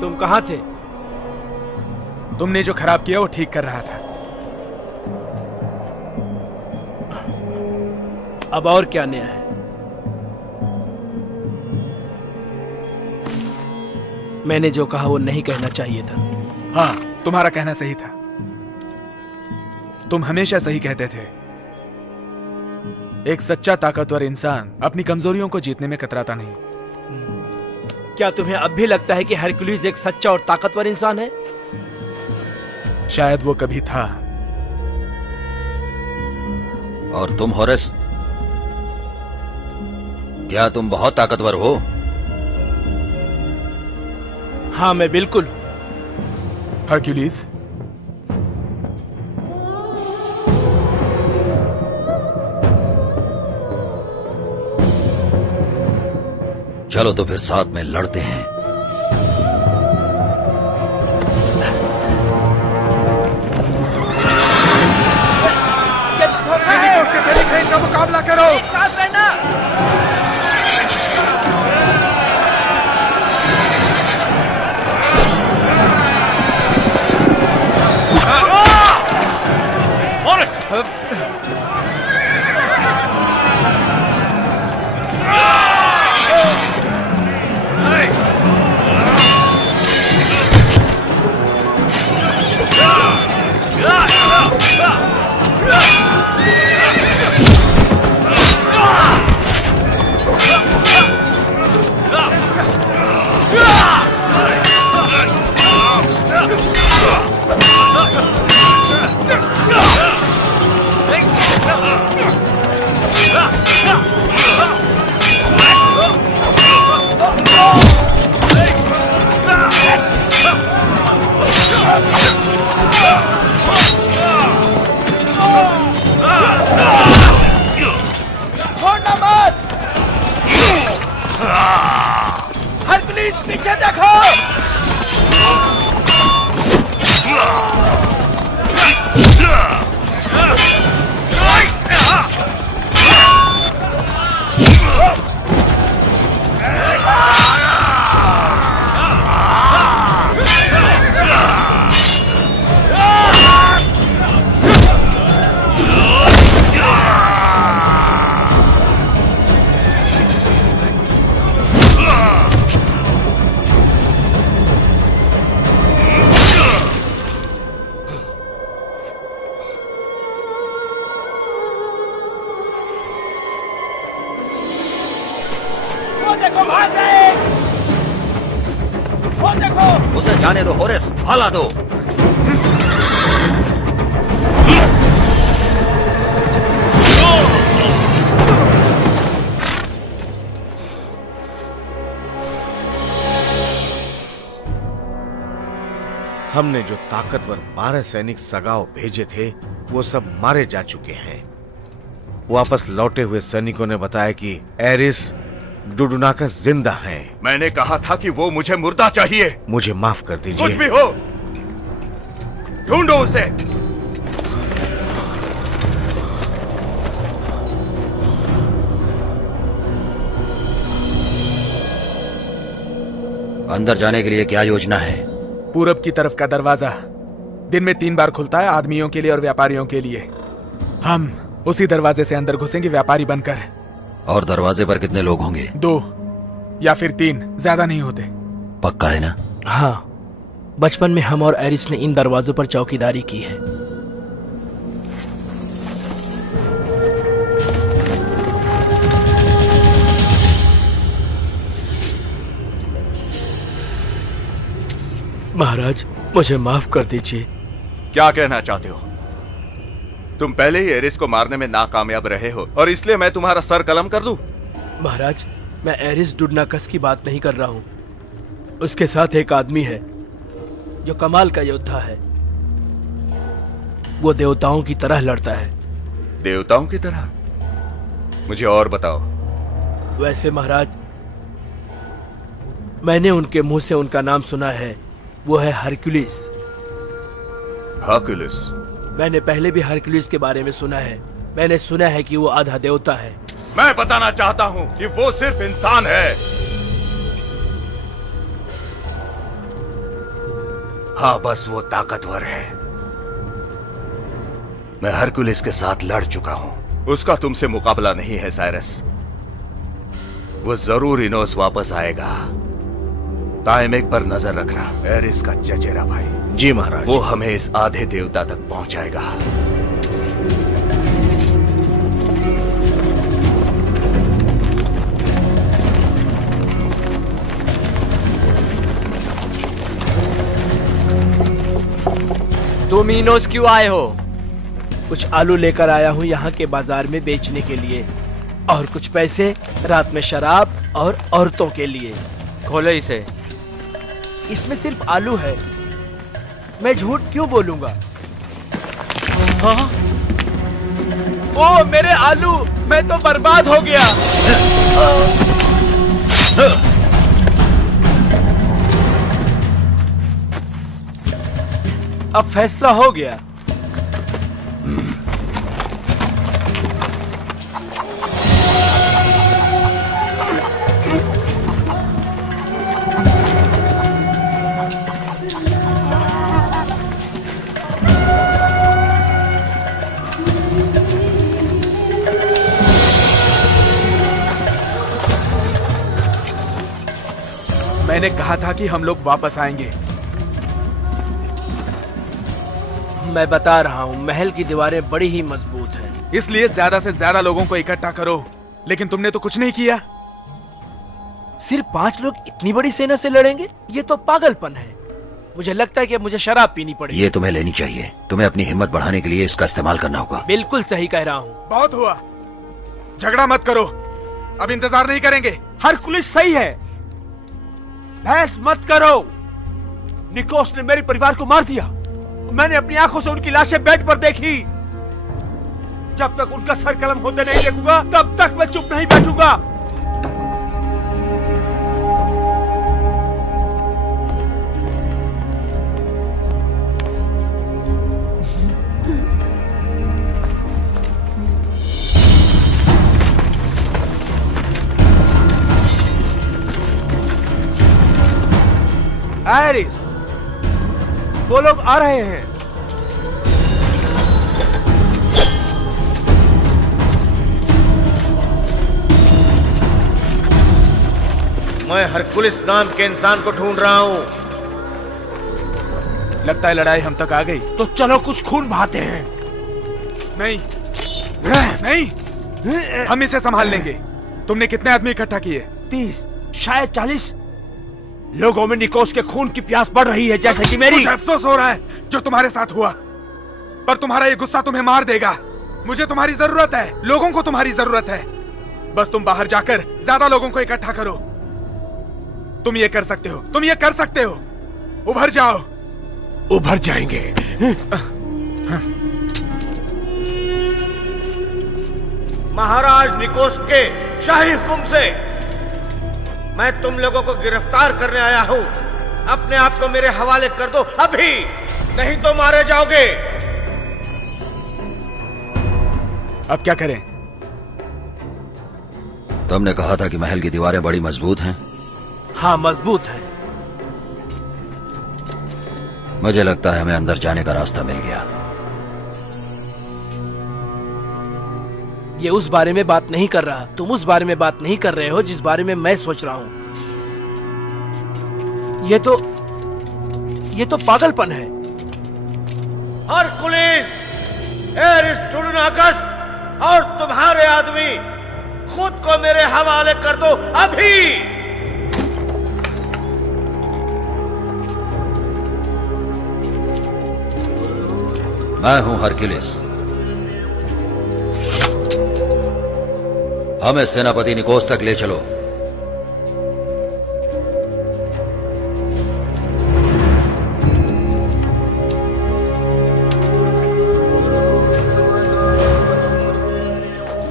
तुम कहाँ थे? तुमने जो खराब किया वो ठीक कर रहा था। अब और क्या नया है? मैंने जो कहा वो नहीं कहना चाहिए था। हाँ, तुम्हारा कहना सही था। तुम हमेशा सही कहते थे। एक सच्चा ताकतवर इंसान अपनी कमजोरियों को जीतने में कतराता नहीं। क्या तुम्हें अब भी लगता है कि हरक्यूलिस एक सच्चा और ताकतवर इंसान है? शायद वो कभी था। और तुम होरेस, क्या तुम बहुत ताकतवर हो? हाँ, मैं बिल्कुल हूं। हरक्यूलिस, चलो तो फिर साथ में लड़ते हैं। निकोस के सैनिक हैं, इनका मुकाबला करो। छोड़ना मत। हरक्यूलिस, पीछे देखो। वो देखो, भाग रहे। वो देखो। उसे जाने दो होरेस, भाला दो। हमने जो ताकतवर 12 सैनिक सगाओ भेजे थे वो सब मारे जा चुके हैं। वापस लौटे हुए सैनिकों ने बताया कि एरिस डुडुनाकस जिंदा हैं। मैंने कहा था कि वो मुझे मुर्दा चाहिए। मुझे माफ कर दीजिए। कुछ भी हो, ढूंढो उसे। अंदर जाने के लिए क्या योजना है? पूरब की तरफ का दरवाजा दिन में 3 बार खुलता है, आदमियों के लिए और व्यापारियों के लिए। हम उसी दरवाजे से अंदर घुसेंगे व्यापारी बनकर। और दरवाजे पर कितने लोग होंगे? 2 या फिर 3, ज्यादा नहीं होते। पक्का है ना? हाँ, बचपन में हम और एरिस ने इन दरवाजों पर चौकीदारी की है। महाराज, मुझे माफ कर दीजिए। क्या कहना चाहते हो? तुम पहले ही एरिस को मारने में नाकामयाब रहे हो और इसलिए मैं तुम्हारा सर कलम कर दूं? महाराज, मैं एरिस डुडनाकस की बात नहीं कर रहा हूँ। उसके साथ एक आदमी है जो कमाल का योद्धा है। वो देवताओं की तरह लड़ता है। देवताओं की तरह? मुझे और बताओ। वैसे महाराज, मैंने उनके मुंह से उनका नाम सुना है। वो है हरक्यूलिस। हरक्यूलिस? मैंने पहले भी हरक्यूलिस के बारे में सुना है। मैंने सुना है कि वो आधा देवता है। मैं बताना चाहता हूं कि वो सिर्फ इंसान है। हाँ, बस वो ताकतवर है। मैं हरक्यूलिस के साथ लड़ चुका हूं। उसका तुमसे मुकाबला नहीं है साइरस। वो जरूर इनोस वापस आएगा। टाइमिंग पर नजर रखना, एरिस का चचेरा भाई। जी महाराज। वो हमें इस आधे देवता तक पहुंचाएगा। तुम इनोस क्यों आए हो? कुछ आलू लेकर आया हूँ यहाँ के बाजार में बेचने के लिए, और कुछ पैसे रात में शराब और औरतों के लिए। खोलो इसे। इसमें सिर्फ आलू है। मैं झूठ क्यों बोलूंगा? हाँ? ओ मेरे आलू, मैं तो बर्बाद हो गया। अब फैसला हो गया। मैंने कहा था कि हम लोग वापस आएंगे। मैं बता रहा हूँ, महल की दीवारें बड़ी ही मजबूत हैं। इसलिए ज्यादा से ज्यादा लोगों को इकट्ठा करो। लेकिन तुमने तो कुछ नहीं किया। सिर्फ 5 लोग इतनी बड़ी सेना से लड़ेंगे? ये तो पागलपन है। मुझे लगता है कि मुझे शराब पीनी पड़ेगी। ये तुम्हें लेनी चाहिए। तुम्हें अपनी हिम्मत बढ़ाने के लिए इसका इस्तेमाल करना होगा। बिल्कुल सही कह रहा हूँ। बहुत हुआ, झगड़ा मत करो। अब इंतजार नहीं करेंगे। हरकुलिस सही है। बहस मत करो। निकोस ने मेरे परिवार को मार दिया। मैंने अपनी आंखों से उनकी लाशें बेड पर देखी। जब तक उनका सर कलम होते नहीं देखूंगा, तब तक मैं चुप नहीं बैठूंगा। एरिस, वो लोग आ रहे हैं। मैं हरकुलिस नाम के इंसान को ढूंढ रहा हूँ। लगता है लड़ाई हम तक आ गई। तो चलो कुछ खून बहाते हैं। नहीं नहीं, हम इसे संभाल लेंगे। तुमने कितने आदमी इकट्ठा किए? 30, शायद 40। लोगों में निकोस के खून की प्यास बढ़ रही है, जैसे कि मेरी। मुझे अफसोस हो रहा है जो तुम्हारे साथ हुआ, पर तुम्हारा ये गुस्सा तुम्हें मार देगा। मुझे तुम्हारी जरूरत है, लोगों को तुम्हारी जरूरत है। बस तुम बाहर जाकर ज्यादा लोगों को इकट्ठा करो। तुम ये कर सकते हो, तुम ये कर सकते हो। उभर जाओ, उभर जाएंगे। महाराज निकोस के शाही हुक्म से मैं तुम लोगों को गिरफ्तार करने आया हूं। अपने आप को मेरे हवाले कर दो अभी, नहीं तो मारे जाओगे। अब क्या करें? तुमने कहा था कि महल की दीवारें बड़ी मजबूत हैं। हाँ, मजबूत है। मुझे लगता है हमें अंदर जाने का रास्ता मिल गया। ये उस बारे में बात नहीं कर रहा। तुम उस बारे में बात नहीं कर रहे हो जिस बारे में मैं सोच रहा हूं। ये तो पागलपन है। हरकुलिस, एरिस डुडुनाकस और तुम्हारे आदमी खुद को मेरे हवाले कर दो अभी। मैं हूं हरकुलिस। हमें सेनापति निकोस तक ले चलो।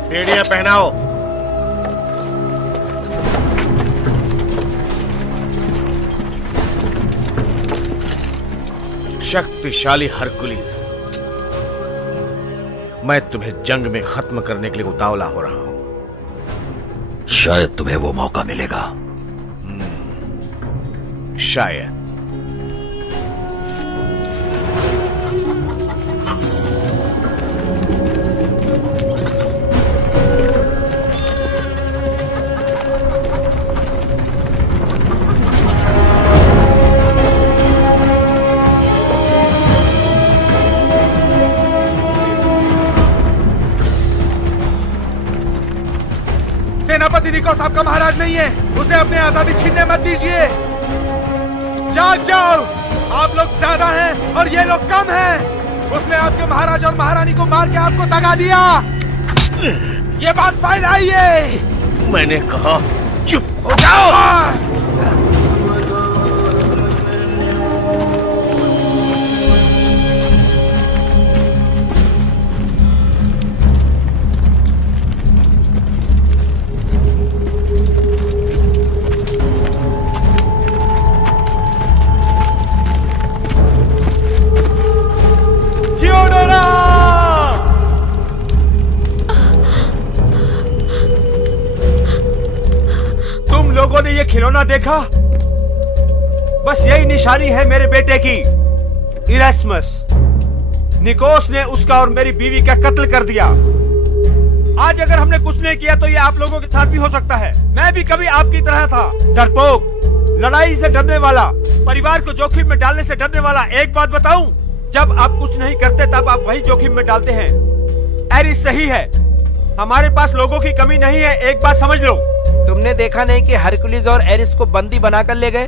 बेड़ियां पहनाओ। शक्तिशाली हरकुलिस, मैं तुम्हें जंग में खत्म करने के लिए उतावला हो रहा हूं। शायद तुम्हें वो मौका मिलेगा। शायद। सेनापति निकोस आपका महाराज नहीं है। उसे अपनी आजादी छीनने मत दीजिए। जाग जाओ, आप लोग ज्यादा हैं और ये लोग कम हैं। उसने आपके महाराज और महारानी को मार के आपको दगा दिया। ये बात फैलाइए। मैंने कहा चुप हो जाओ। तुम लोगों ने ये खिलौना देखा? बस यही निशानी है मेरे बेटे की, इरास्मस। निकोस ने उसका और मेरी बीवी का कत्ल कर दिया। आज अगर हमने कुछ नहीं किया तो ये आप लोगों के साथ भी हो सकता है। मैं भी कभी आपकी तरह था, डरपोक, लड़ाई से डरने वाला, परिवार को जोखिम में डालने से डरने वाला। एक बात बताऊं, जब आप कुछ नहीं करते तब आप वही जोखिम में डालते हैं। एरिस सही है, हमारे पास लोगों की कमी नहीं है। एक बात समझ लो। तुमने देखा नहीं कि हरकुलिस और एरिस को बंदी बनाकर ले गए?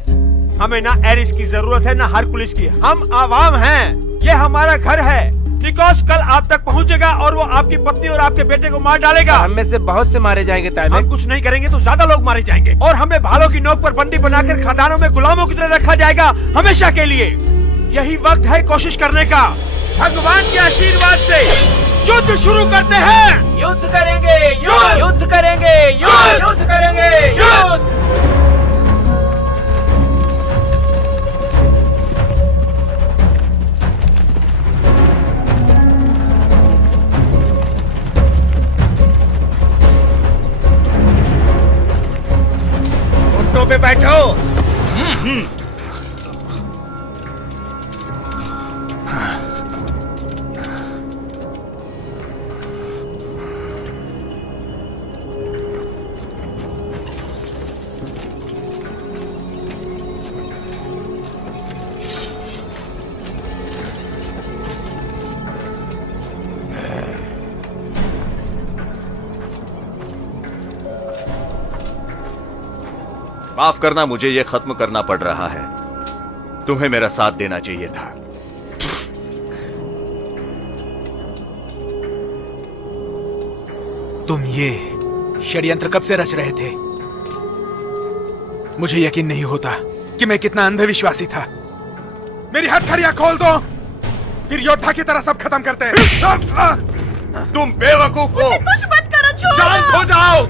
हमें ना एरिस की जरूरत है ना हरकुलिस की। हम आवाम हैं, ये हमारा घर है। निकोस कल आप तक पहुंचेगा और वो आपकी पत्नी और आपके बेटे को मार डालेगा। हम में से बहुत से मारे जाएंगे। हम कुछ नहीं करेंगे तो ज्यादा लोग मारे जाएंगे और हमें भालों की नोक पर बंदी बनाकर खदानों में गुलामों की तरह रखा जाएगा हमेशा के लिए। यही वक्त है कोशिश करने का। भगवान के आशीर्वाद से युद्ध शुरू करते हैं। युद्ध करेंगे, युद्ध करेंगे, युद्ध करेंगे, युद्ध। घुटनों पे बैठो। माफ करना, मुझे यह खत्म करना पड़ रहा है। तुम्हें मेरा साथ देना चाहिए था। तुम ये षड्यंत्र कब से रच रहे थे? मुझे यकीन नहीं होता कि मैं कितना अंधविश्वासी था। मेरी हथकड़ियां खोल दो, फिर योद्धा की तरह सब खत्म करते हैं। तुम बेवकूफ हो। कुछ मत करो, छोड़ो। शांत हो जाओ।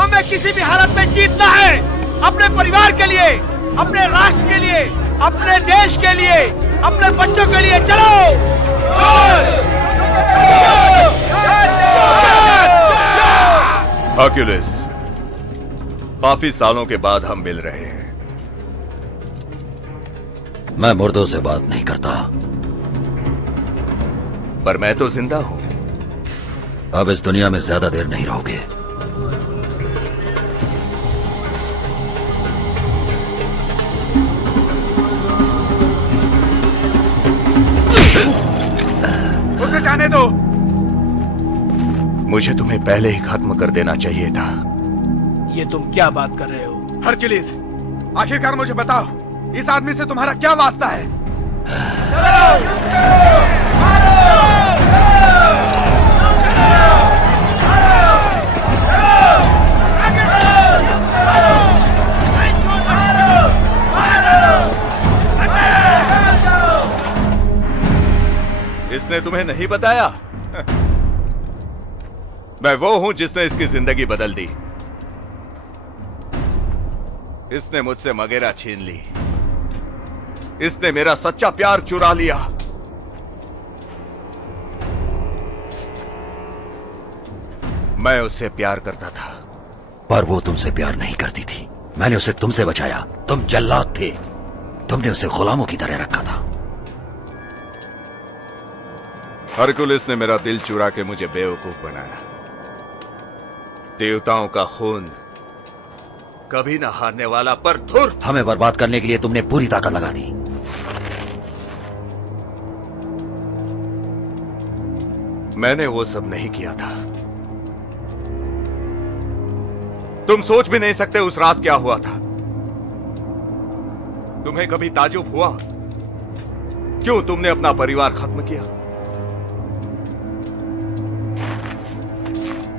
हमें किसी भी हालत में जीतना है, अपने परिवार के लिए, अपने राष्ट्र के लिए, अपने देश के लिए, अपने बच्चों के लिए। चलो। हरक्यूलिस, काफी सालों के बाद हम मिल रहे हैं। मैं मुर्दों से बात नहीं करता। पर मैं तो जिंदा हूं। अब इस दुनिया में ज्यादा देर नहीं रहोगे। उसे जाने दो। मुझे तुम्हें पहले ही खत्म कर देना चाहिए था। ये तुम क्या बात कर रहे हो? हरक्यूलिस, आखिरकार मुझे बताओ, इस आदमी से तुम्हारा क्या वास्ता है? इसने तुम्हें नहीं बताया? मैं वो हूं जिसने इसकी जिंदगी बदल दी। इसने मुझसे मगेरा छीन ली। इसने मेरा सच्चा प्यार चुरा लिया। मैं उससे प्यार करता था। पर वो तुमसे प्यार नहीं करती थी। मैंने उसे तुमसे बचाया। तुम जल्लाद थे। तुमने उसे गुलामों की तरह रखा था। हरकुलिस ने मेरा दिल चुरा के मुझे बेवकूफ बनाया। देवताओं का खून कभी ना हारने वाला, पर धुर। हमें बर्बाद करने के लिए तुमने पूरी ताकत लगा दी। मैंने वो सब नहीं किया था। तुम सोच भी नहीं सकते उस रात क्या हुआ था। तुम्हें कभी ताजुब हुआ क्यों तुमने अपना परिवार खत्म किया?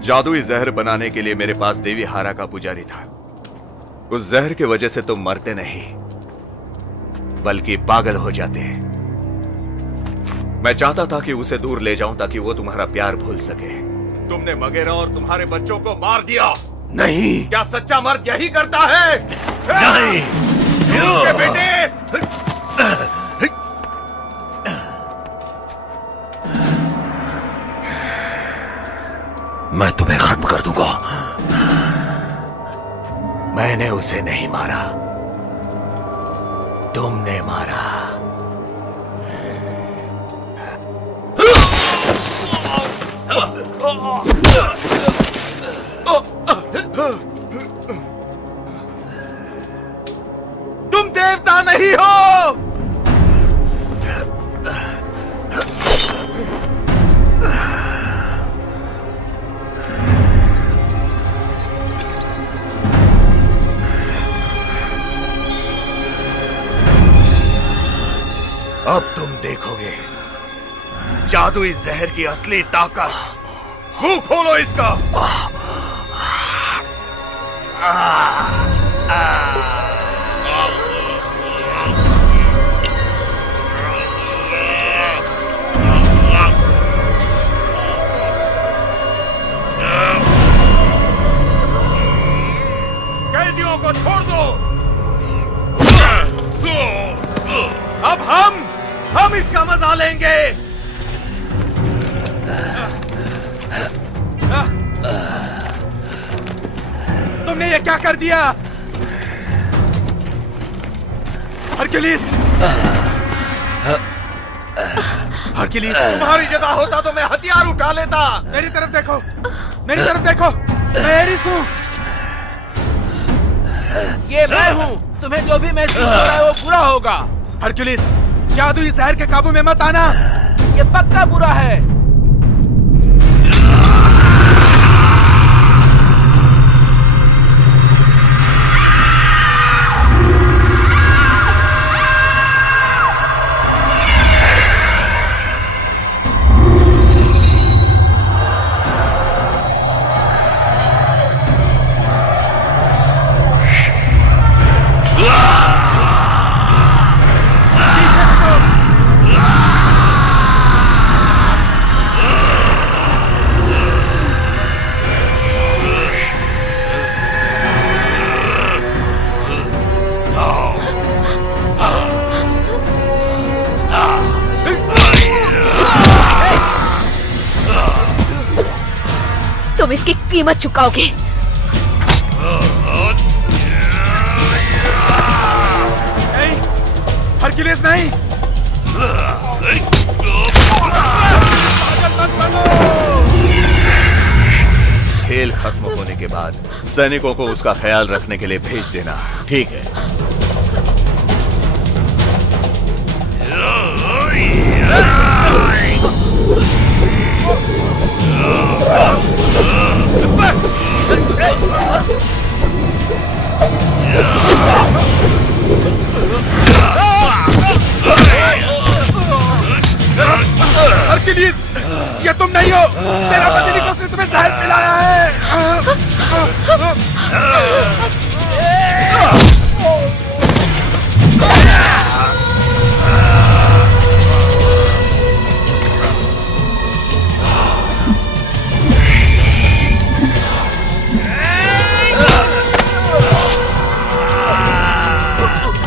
जादुई जहर बनाने के लिए मेरे पास देवी हारा का पुजारी था। उस जहर की वजह से तुम मरते नहीं बल्कि पागल हो जाते। मैं चाहता था कि उसे दूर ले जाऊं ताकि वो तुम्हारा प्यार भूल सके। तुमने मगेरा और तुम्हारे बच्चों को मार दिया। नहीं। क्या सच्चा मर्द यही करता है? नहीं। के बेटे। मैं तुम्हें खत्म कर दूंगा। मैंने उसे नहीं मारा, तुमने मारा। तुम देवता नहीं हो। अब तुम देखोगे जादुई जहर की असली ताकत। मुंह खोलो इसका। कैदियों को छोड़ दो। अब हम इसका मजा लेंगे। तुमने ये क्या कर दिया? हरक्यूलिस! हरक्यूलिस! तुम्हारी जगह होता तो मैं हथियार उठा लेता। मेरी तरफ देखो, मेरी तरफ देखो। मैं एरिस हूँ। ये मैं हूँ। तुम्हें जो भी महसूस हो रहा है वो बुरा होगा। हरक्यूलिस, जादुई जहर के काबू में मत आना। ये पक्का बुरा है। कीमत चुकाओगे। नहीं, हरक्यूलिस नहीं। खेल खत्म होने के बाद सैनिकों को उसका ख्याल रखने के लिए भेज देना। ठीक है। हरक्यूलिस, ये तुम नहीं हो। सेनापति निकोस ने तुम्हें जहर पिलाया है।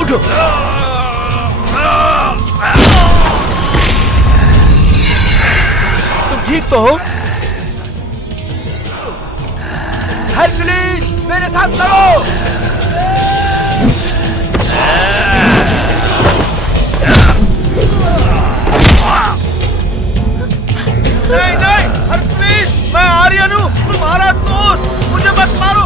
उठो। तुम ठीक तो हो? हरक्यूलिस, मेरे साथ लड़ो। नहीं नहीं, हरक्यूलिस, मैं आर्यन हूँ, तुम्हारा दोस्त। मुझे मत मारो।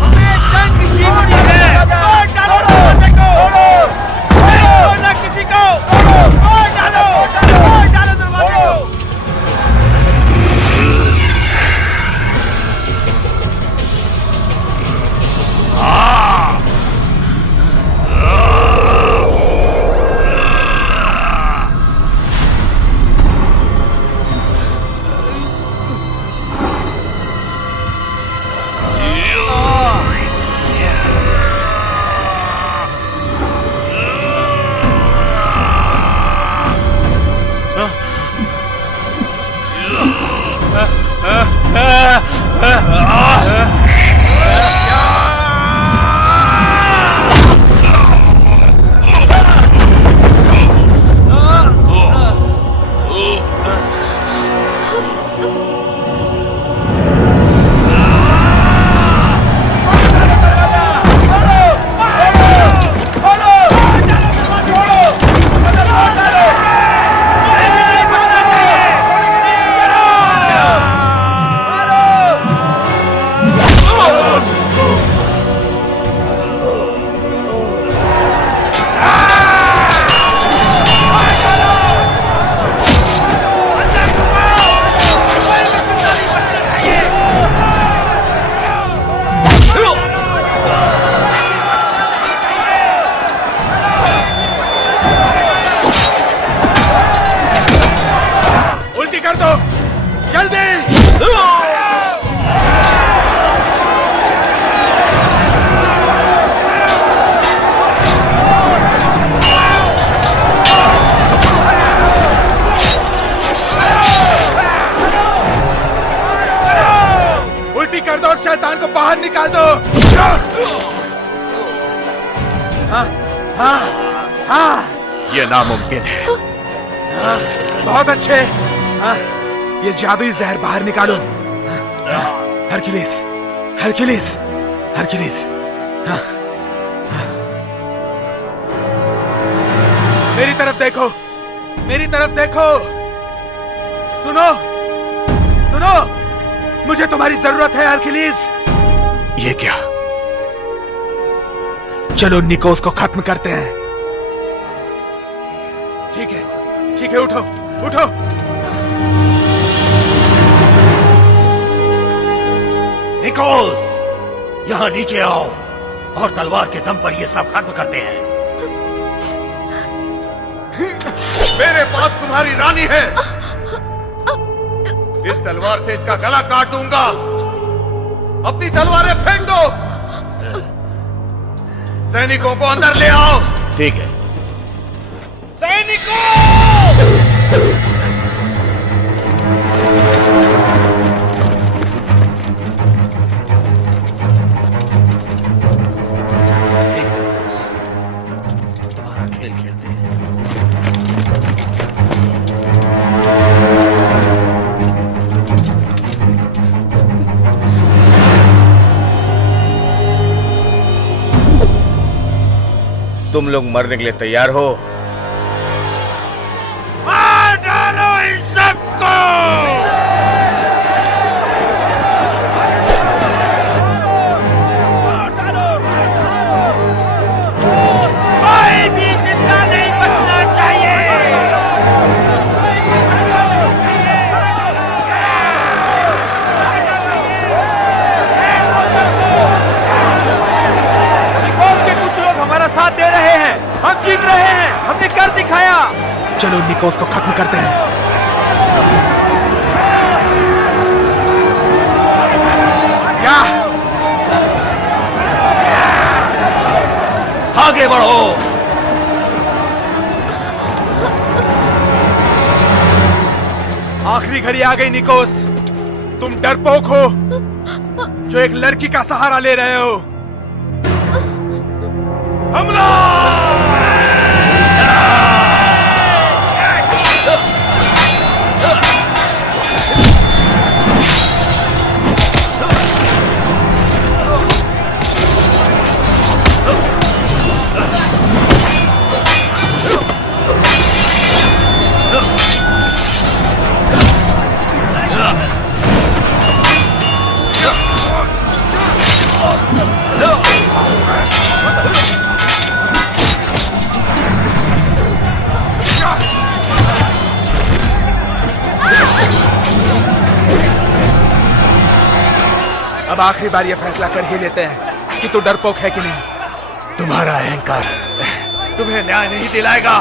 हमें जंग की जीवनी है। मार डालो दरवाजे को। छोड़ना किसी को। मार डालो दरवाजे को। शैतान को बाहर निकाल दो। हाँ, हाँ, हाँ। ये नामुमकिन है। हाँ, बहुत अच्छे। हाँ, ये जादुई जहर बाहर निकालो। Hercules, Hercules, Hercules. हाँ, हाँ। मेरी तरफ देखो, मेरी तरफ देखो। सुनो, सुनो, मुझे तुम्हारी जरूरत है हरक्यूलिस। ये क्या? चलो निकोस को खत्म करते हैं। ठीक है, ठीक है, उठो, उठो। निकोस, यहाँ नीचे आओ और तलवार के दम पर ये सब खत्म करते हैं। मेरे पास तुम्हारी रानी है। इस तलवार से इसका गला काट दूंगा। अपनी तलवारें फेंक दो। सैनिकों को अंदर ले आओ। ठीक है। सैनिकों! हमारा खेल खेलते हैं। तुम लोग मरने के लिए तैयार हो? मार डालो इन सबको! कोई भी जिंदा नहीं बचना चाहिए। निकोस के कुछ लोग हमारा साथ दे रहे हैं। हम जीत रहे हैं। हमने कर दिखाया। चलो निकोस को खत्म करते हैं। या आगे बढ़ो। आखिरी घड़ी आ गई निकोस। तुम डरपोक हो जो एक लड़की का सहारा ले रहे हो। हमला! अब आखिरी बार ये फैसला कर ही लेते हैं कि तू डरपोक है कि नहीं। तुम्हारा अहंकार तुम्हें न्याय नहीं दिलाएगा।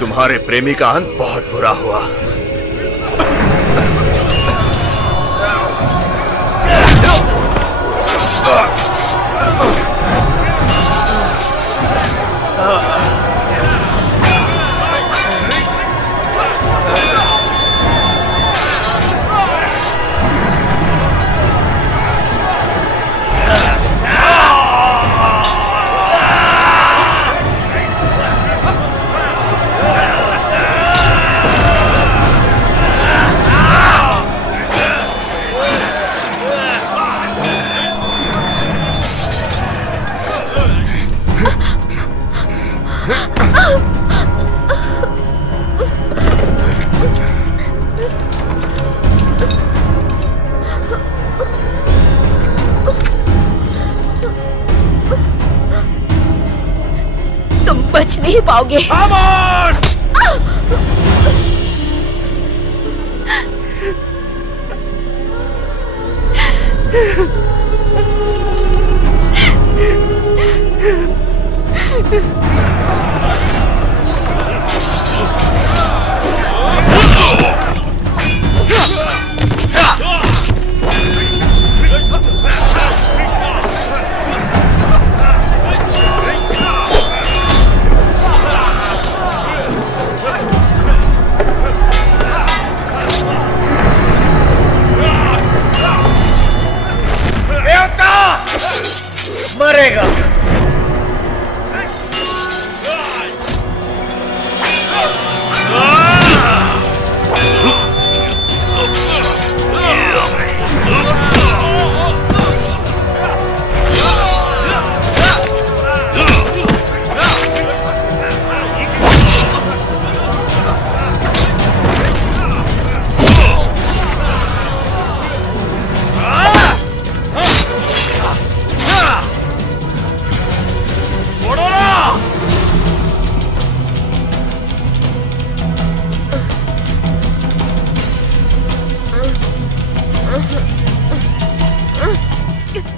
तुम्हारे प्रेमी का अंत बहुत बुरा हुआ। तुम बच नहीं पाओगे। मरेगा।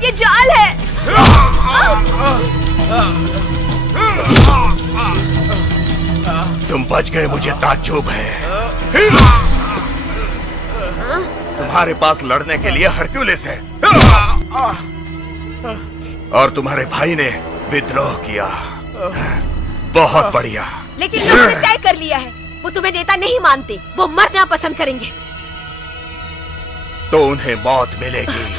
ये जाल है। तुम बच गए, मुझे ताज्जुब है। तुम्हारे पास लड़ने के लिए हरक्यूलिस है और तुम्हारे भाई ने विद्रोह किया। बहुत बढ़िया। लेकिन लोगों ने तय कर लिया है, वो तुम्हें नेता नहीं मानते, वो मरना पसंद करेंगे। तो उन्हें मौत मिलेगी।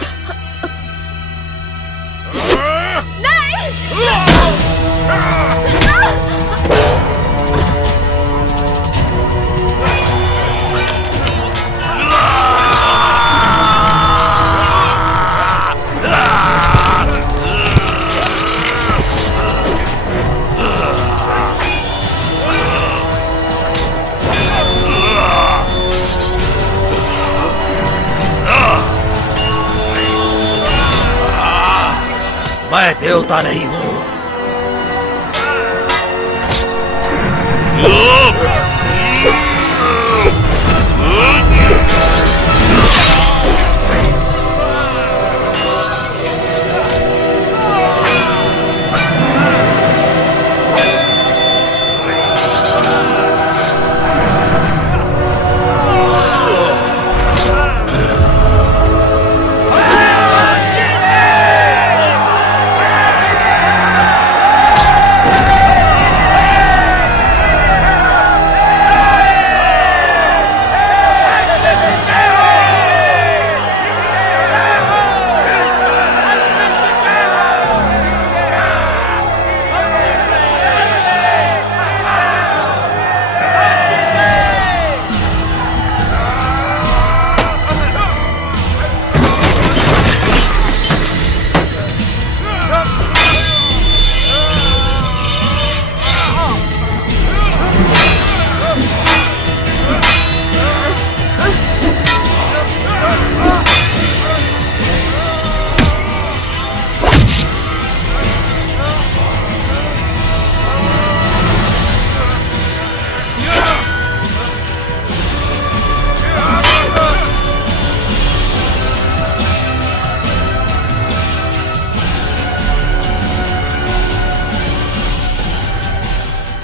मैं देवता नहीं हूं।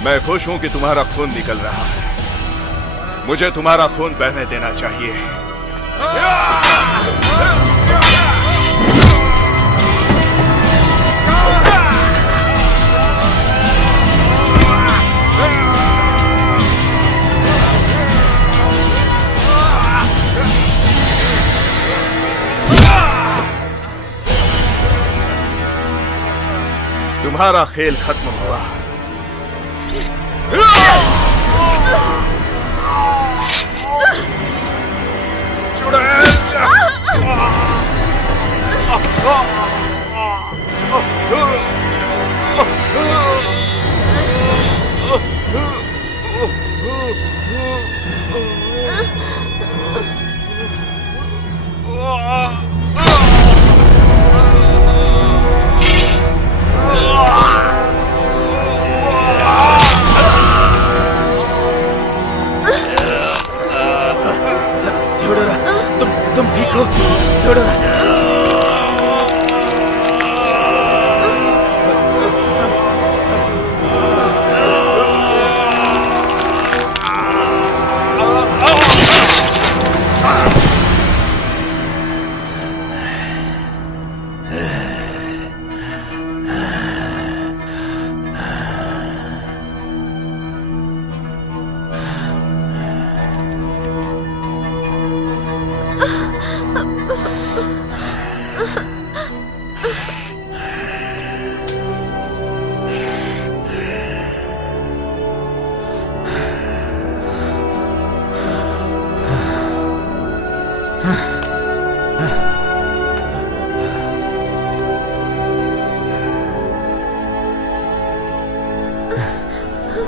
मैं खुश हूं कि तुम्हारा खून निकल रहा है। मुझे तुम्हारा खून बहने देना चाहिए। तुम्हारा खेल खत्म हुआ। थियोडोरा, तुम ठीक हो? थियोडोरा।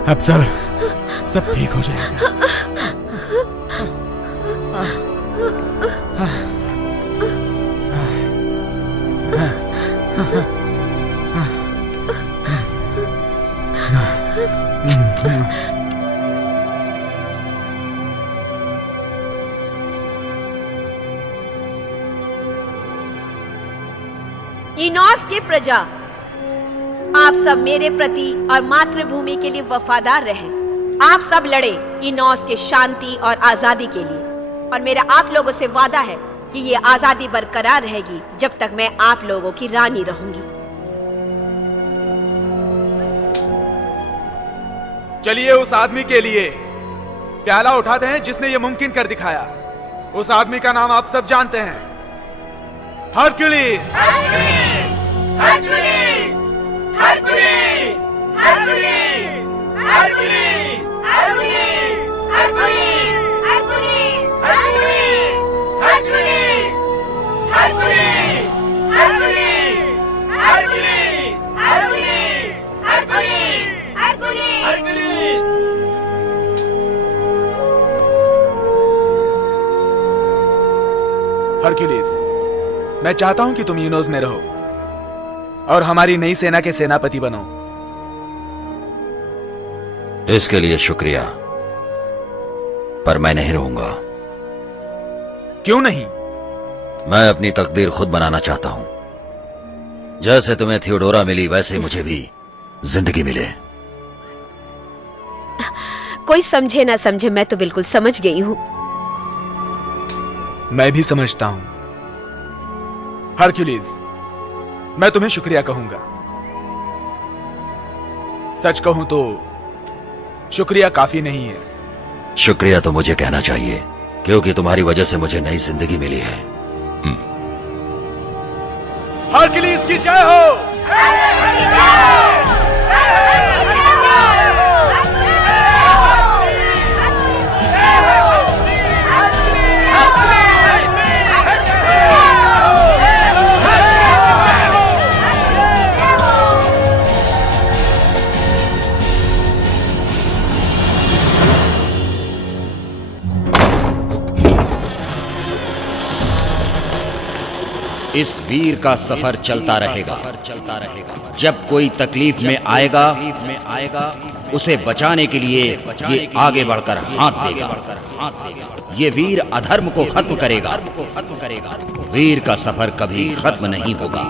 अब सब ठीक हो जाएगा। इनोस की प्रजा, आप सब मेरे प्रति और मातृभूमि के लिए वफादार रहे। आप सब लड़े इनोस के शांति और आजादी के लिए, और मेरा आप लोगों से वादा है कि ये आजादी बरकरार रहेगी जब तक मैं आप लोगों की रानी रहूंगी। चलिए उस आदमी के लिए प्याला उठाते हैं जिसने ये मुमकिन कर दिखाया। उस आदमी का नाम आप सब जानते हैं, हरक्यूलिस। हरक्यूलिस, मैं चाहता हूं कि तुम यूनोस में रहो और हमारी नई सेना के सेनापति बनो। इसके लिए शुक्रिया, पर मैं नहीं रहूंगा। क्यों नहीं? मैं अपनी तकदीर खुद बनाना चाहता हूं। जैसे तुम्हें थियोडोरा मिली, वैसे मुझे भी जिंदगी मिले। कोई समझे ना समझे, मैं तो बिल्कुल समझ गई हूँ। मैं भी समझता हूं। हरक्यूलिस, मैं तुम्हें शुक्रिया कहूंगा। सच कहूं तो शुक्रिया काफी नहीं है। शुक्रिया तो मुझे कहना चाहिए, क्योंकि तुम्हारी वजह से मुझे नई जिंदगी मिली है। हरक्यूलिस की जय हो। इस वीर का सफर चलता रहेगा। जब कोई तकलीफ में आएगा, उसे बचाने के लिए ये आगे बढ़कर हाथ देगा। ये वीर अधर्म को खत्म करेगा। वीर का सफर कभी खत्म नहीं होगा।